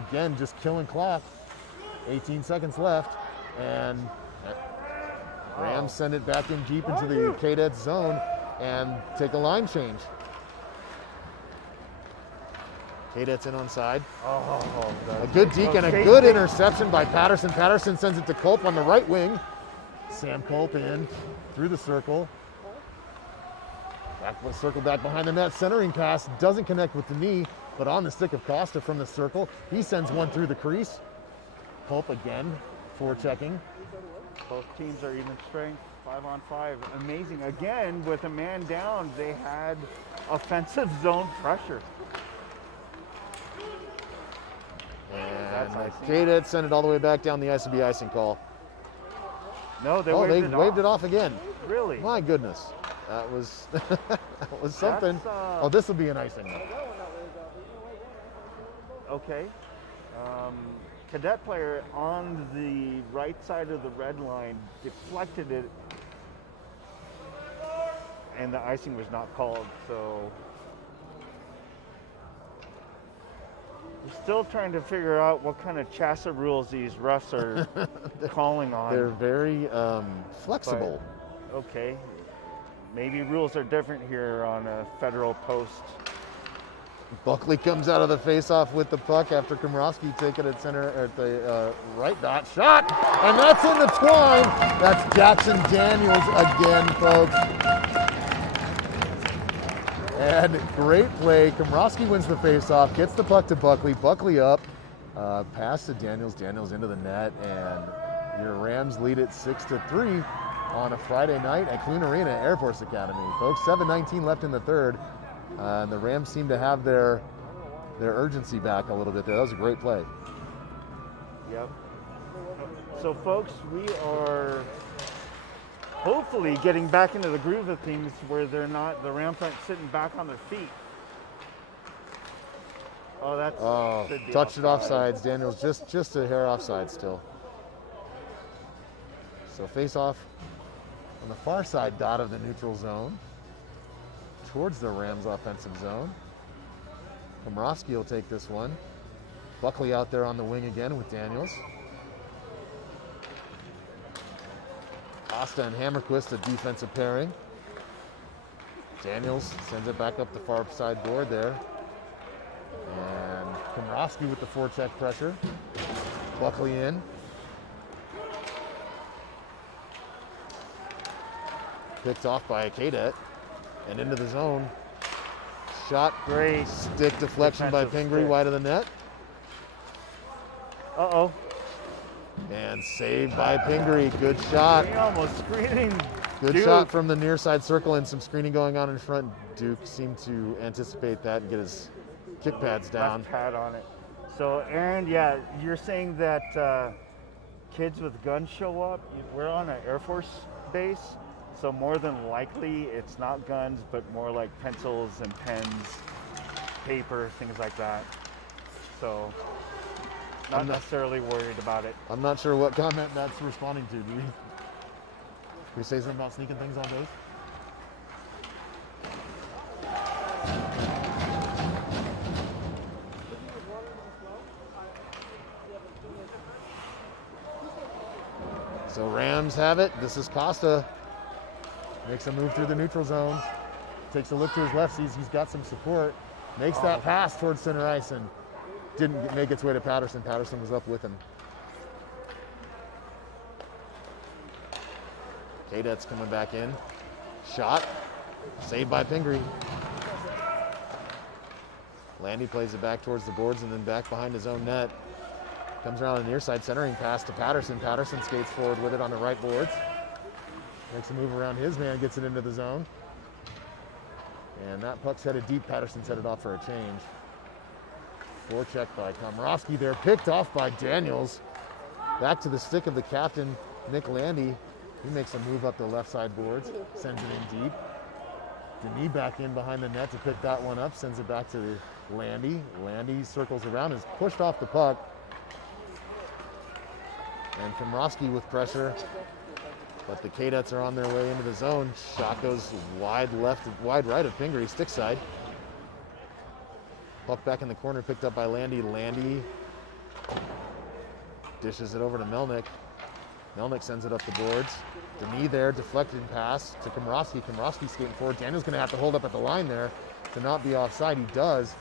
Again, just killing clock. 18 seconds left. And Rams send it back in deep into the Cadets zone and take a line change. Cadets in on side. A good deke and a good interception by Patterson. Patterson sends it to Culp on the right wing. Sam Culp in through the circle. Circle back behind the net. Centering pass doesn't connect with the knee, but on the stick of Costa from the circle. He sends one through the crease. Culp again, forechecking. Both teams are even strength, 5-on-5. Amazing. Again, with a man down, they had offensive zone pressure. And the Cadets send it all the way back down the ice to be icing call. No, they waved it off again. Really? My goodness. That was that was something. Oh, this will be an icing. Okay. Cadet player on the right side of the red line deflected it, and the icing was not called. So we're still trying to figure out what kind of chassa rules these refs are calling on. They're very flexible. But, okay, maybe rules are different here on a federal post. Buckley comes out of the face-off with the puck after Komrovsky take it at center at the right dot. Shot! And that's in the twine. That's Jackson Daniels again, folks. And great play. Komrovsky wins the face-off, gets the puck to Buckley. Buckley up, pass to Daniels. Daniels into the net, and your Rams lead it 6-3 on a Friday night at Clune Arena Air Force Academy. Folks, 7:19 left in the third. And the Rams seem to have their urgency back a little bit there. That was a great play. Yep. So, folks, we are hopefully getting back into the groove of things where the Rams aren't sitting back on their feet. Oh, that's touched it offsides. Daniels just a hair offside still. So face off on the far side dot of the neutral zone towards the Rams offensive zone. Komrovsky will take this one. Buckley out there on the wing again with Daniels. Costa and Hammerquist, a defensive pairing. Daniels sends it back up the far side board there. And Komrovsky with the forecheck pressure. Buckley in. Picked off by a Cadet. And into the zone. Shot. Great. Stick deflection by Pingree wide of the net. Uh-oh. And saved by Pingree. Good shot. Almost screening. Good Duke. shot from the near side circle and some screening going on in front. Duke seemed to anticipate that and get his kick pads down. Left pad on it. So, Aaron, yeah, you're saying that kids with guns show up. We're on an Air Force base, so more than likely it's not guns, but more like pencils and pens, paper, things like that. So, not necessarily worried about it. I'm not sure what comment that's responding to, We say something about sneaking things on base? So Rams have it. This is Costa. Makes a move through the neutral zone. Takes a look to his left, sees he's got some support. Makes that pass towards center ice and didn't make its way to Patterson. Patterson was up with him. Cadets coming back in. Shot. Saved by Pingree. Landy plays it back towards the boards and then back behind his own net. Comes around the near side, centering pass to Patterson. Patterson skates forward with it on the right boards. Makes a move around his man, gets it into the zone. And that puck's headed deep. Patterson's headed off for a change. Forecheck by Komrovsky there, picked off by Daniels. Back to the stick of the captain, Nick Landy. He makes a move up the left side boards, sends it in deep. Denis back in behind the net to pick that one up, sends it back to Landy. Landy circles around, is pushed off the puck. And Komrovsky with pressure, but the Cadets are on their way into the zone. Shot goes wide left, wide right of Pingree, stick side. Puck back in the corner, picked up by Landy. Landy dishes it over to Melnick. Melnick sends it up the boards. Denis there, deflected pass to Komrovsky. Komrovsky skating forward. Daniel's gonna have to hold up at the line there to not be offside. He does.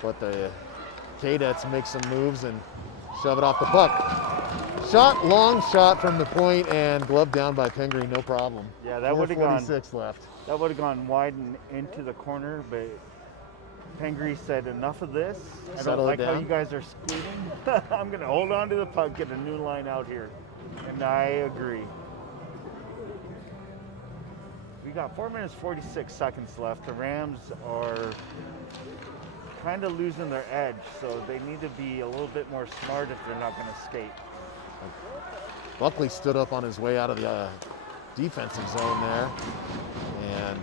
But the Cadets make some moves and shove it off the puck. Shot, long shot from the point and gloved down by Pingree, no problem. Yeah, that would have gone 4:46 left. That would have gone wide and into the corner, but Pingree said, enough of this. I Settle don't it like how down. you guys are scooting. I'm going to hold on to the puck, get a new line out here. And I agree. We got 4 minutes, 46 seconds left. The Rams are kind of losing their edge, so they need to be a little bit more smart if they're not going to skate. Buckley stood up on his way out of the defensive zone there. And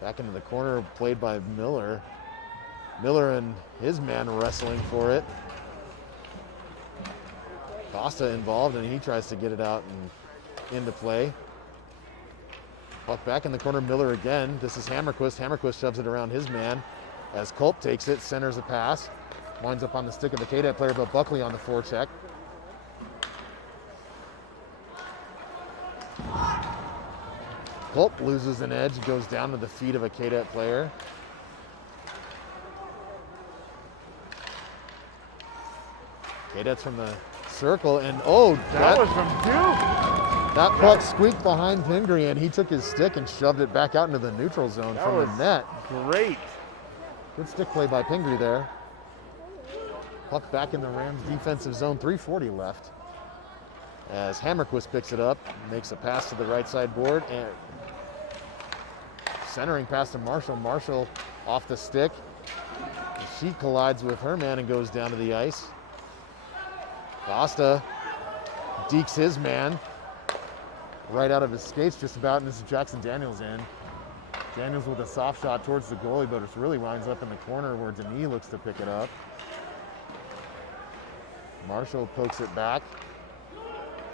back into the corner, played by Miller. Miller and his man wrestling for it. Costa involved, and he tries to get it out and into play. Puck back in the corner, Miller again. This is Hammerquist. Hammerquist shoves it around his man as Culp takes it, centers a pass. Winds up on the stick of the Cadet player, but Buckley on the forecheck. Culp loses an edge, goes down to the feet of a Cadet player. Cadets from the circle, and oh, That was from Duke. that puck squeaked behind Pingree, and he took his stick and shoved it back out into the neutral zone That from was the net. great. Good stick play by Pingree there. Puck back in the Rams defensive zone, 3:40 left. As Hammerquist picks it up, makes a pass to the right side board, and centering pass to Marshall. Marshall off the stick. She collides with her man and goes down to the ice. Costa dekes his man right out of his skates just about, and this is Jackson Daniels in. Daniels with a soft shot towards the goalie, but it really winds up in the corner where Denis looks to pick it up. Marshall pokes it back,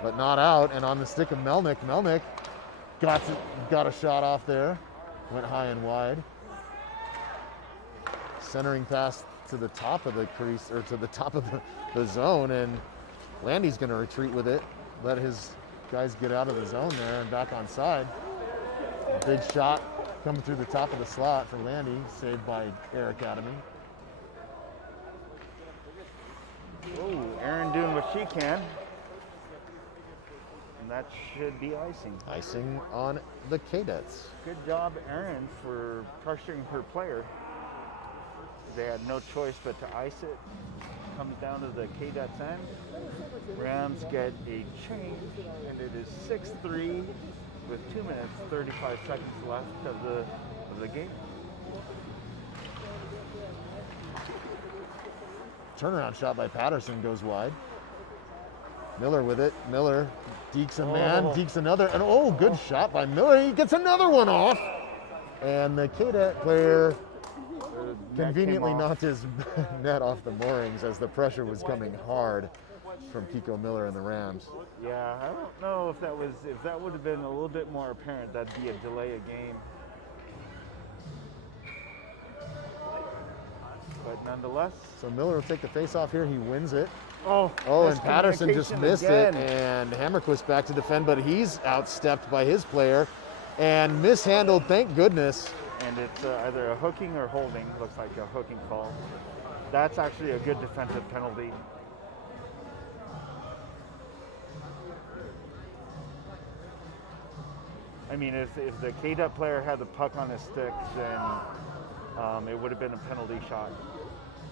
but not out, and on the stick of Melnick. Melnick got a shot off there, went high and wide. Centering pass to the top of the crease, or to the top of the zone, and Landy's gonna retreat with it, let his guys get out of the zone there and back on side. A big shot coming through the top of the slot for Landy, saved by Air Academy. Oh, Aaron doing what she can. And that should be icing. Icing on the Cadets. Good job, Aaron, for pressuring her player. They had no choice but to ice it. Comes down to the Cadets end. Rams get a change, and it is 6-3 with 2 minutes, 35 seconds left of the game. Turnaround shot by Patterson goes wide. Miller with it. Miller dekes a man, dekes another, and oh, good shot by Miller. He gets another one off. And the Cadet player conveniently knocked his net off the moorings as the pressure was coming hard. from Pico Miller and the Rams. Yeah, I don't know if that would have been a little bit more apparent. That'd be a delay of game. But nonetheless. So Miller will take the face-off here. He wins it. Oh, and Patterson just missed again. it, and Hammerquist back to defend, but he's outstepped by his player and mishandled, thank goodness. And it's either a hooking or holding. Looks like a hooking call. That's actually a good defensive penalty. I mean, if the KDUT player had the puck on his stick, then it would have been a penalty shot.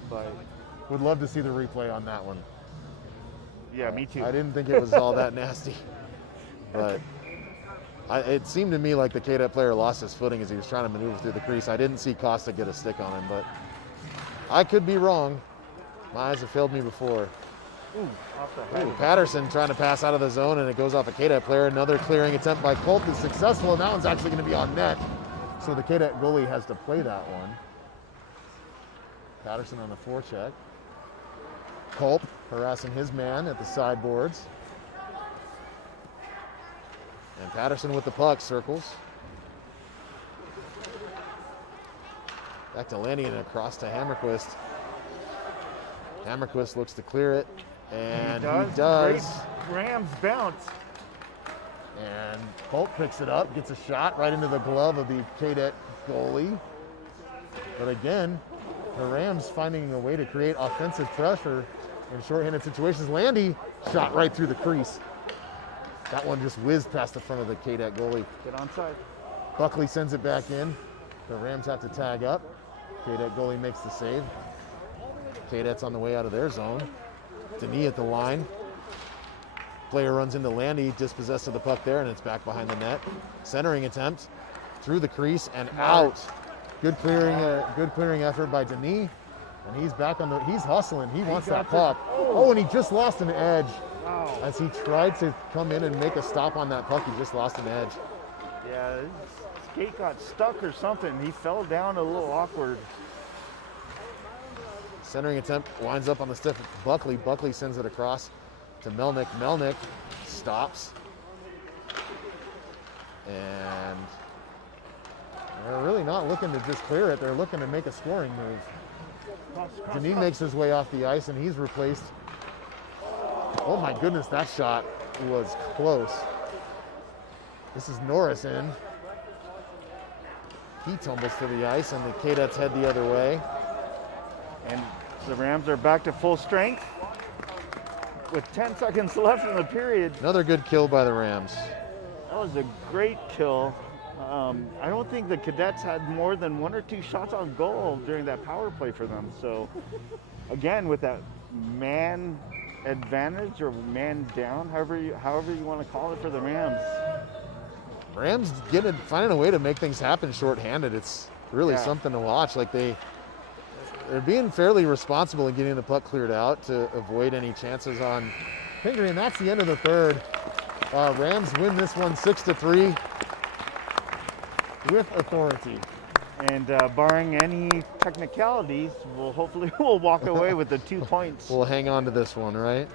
But would love to see the replay on that one. Yeah, me too. I didn't think it was all that nasty, but it seemed to me like the KDUT player lost his footing as he was trying to maneuver through the crease. I didn't see Costa get a stick on him, but I could be wrong. My eyes have failed me before. Ooh, off the head. Patterson trying to pass out of the zone, and it goes off a KDUT player. Another clearing attempt by Colt is successful, and that one's actually going to be on net. So the KDUT goalie has to play that one. Patterson on the forecheck. Culp harassing his man at the sideboards. And Patterson with the puck, circles. Back to Lanny and across to Hammerquist. Hammerquist looks to clear it, and he does. Great Rams bounce. And Culp picks it up, gets a shot right into the glove of the KDUT goalie. But again, the Rams finding a way to create offensive pressure in shorthanded situations. Landy shot right through the crease. That one just whizzed past the front of the KDUT goalie. Get onside. Buckley sends it back in. The Rams have to tag up. KDUT goalie makes the save. KDUT's on the way out of their zone. Denis at the line. Player runs into Landy, dispossessed of the puck there, and it's back behind the net. Centering attempt through the crease and out. Good clearing effort by Denis. And he's back on he's hustling. He wants that puck. Oh, and he just lost an edge. Wow. As he tried to come in and make a stop on that puck, he just lost an edge. Yeah, his skate got stuck or something. He fell down a little awkward. Centering attempt winds up on the stiff of Buckley. Buckley sends it across to Melnick. Melnick stops. And they're really not looking to just clear it. They're looking to make a scoring move. Denis makes his way off the ice, and he's replaced. Oh my goodness, that shot was close. This is Norris in. He tumbles to the ice, and the KDUTs head the other way. And the Rams are back to full strength with 10 seconds left in the period. Another good kill by the Rams. That was a great kill. I don't think the Cadets had more than 1 or 2 shots on goal during that power play for them. So, again, with that man advantage or man down, however you want to call it for the Rams. Rams finding a way to make things happen shorthanded. It's really something to watch. Like they're being fairly responsible in getting the puck cleared out to avoid any chances on Pingree, and that's the end of the third. Rams win this one 6-3 with authority. And barring any technicalities, we'll walk away with the 2 points. We'll hang on to this one, right?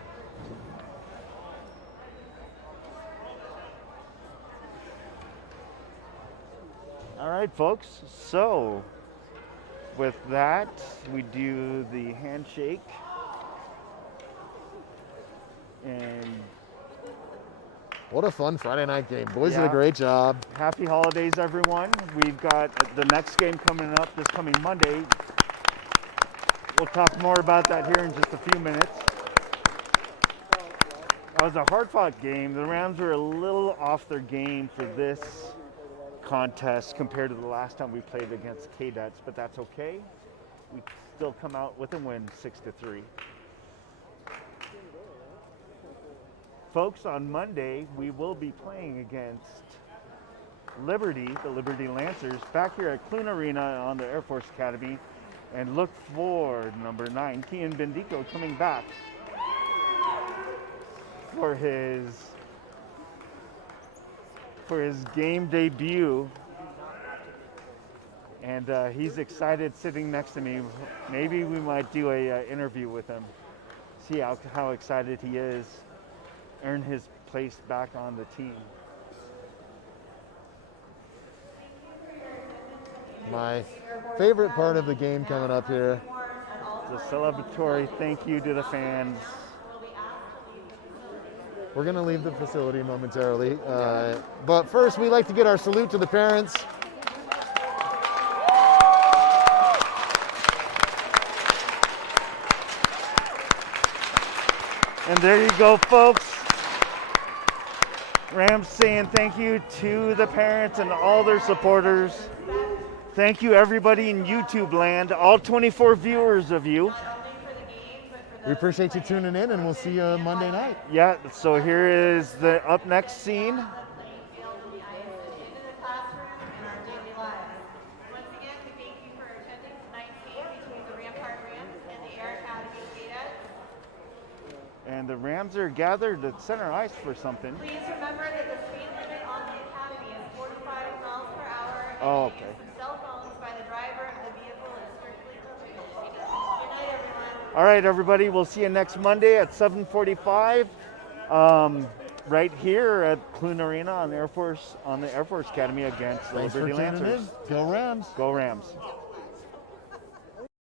All right, folks. So with that, we do the handshake. And what a fun Friday night game. Boys did a great job. Happy holidays, everyone. We've got the next game coming up this coming Monday. We'll talk more about that here in just a few minutes. That was a hard-fought game. The Rams were a little off their game for this contest compared to the last time we played against KDUTs, but that's okay. We still come out with a win, 6-3. Folks, on Monday, we will be playing against Liberty, the Liberty Lancers, back here at Clune Arena on the Air Force Academy. And look for number 9, Kian Bendico, coming back for his game debut. And he's excited sitting next to me. Maybe we might do a interview with him. see how excited he is, earn his place back on the team. My favorite part of the game coming up here. The celebratory thank you to the fans. We're going to leave the facility momentarily. But first, we like to get our salute to the parents. And there you go, folks. Rams saying thank you to the parents and all their supporters. Thank you, everybody in YouTube land, all 24 viewers of you. We appreciate you tuning in, and we'll see you Monday night. Yeah, so here is the up next scene. Once again, we thank you for attending tonight's game between the Rampart Rams and the Air Academy Cadets. And the Rams are gathered at center ice for something. Please remember that the speed limit on the Academy is 45 miles per hour. And Oh, the okay. use of cell phones by the driver of the vehicle is strictly prohibited. Good night, everyone. All right, everybody, we'll see you next Monday at 7:45, right here at Clune Arena on the Air Force Academy against the Thanks for Liberty tuning in. Lancers. Go Rams. Go Rams.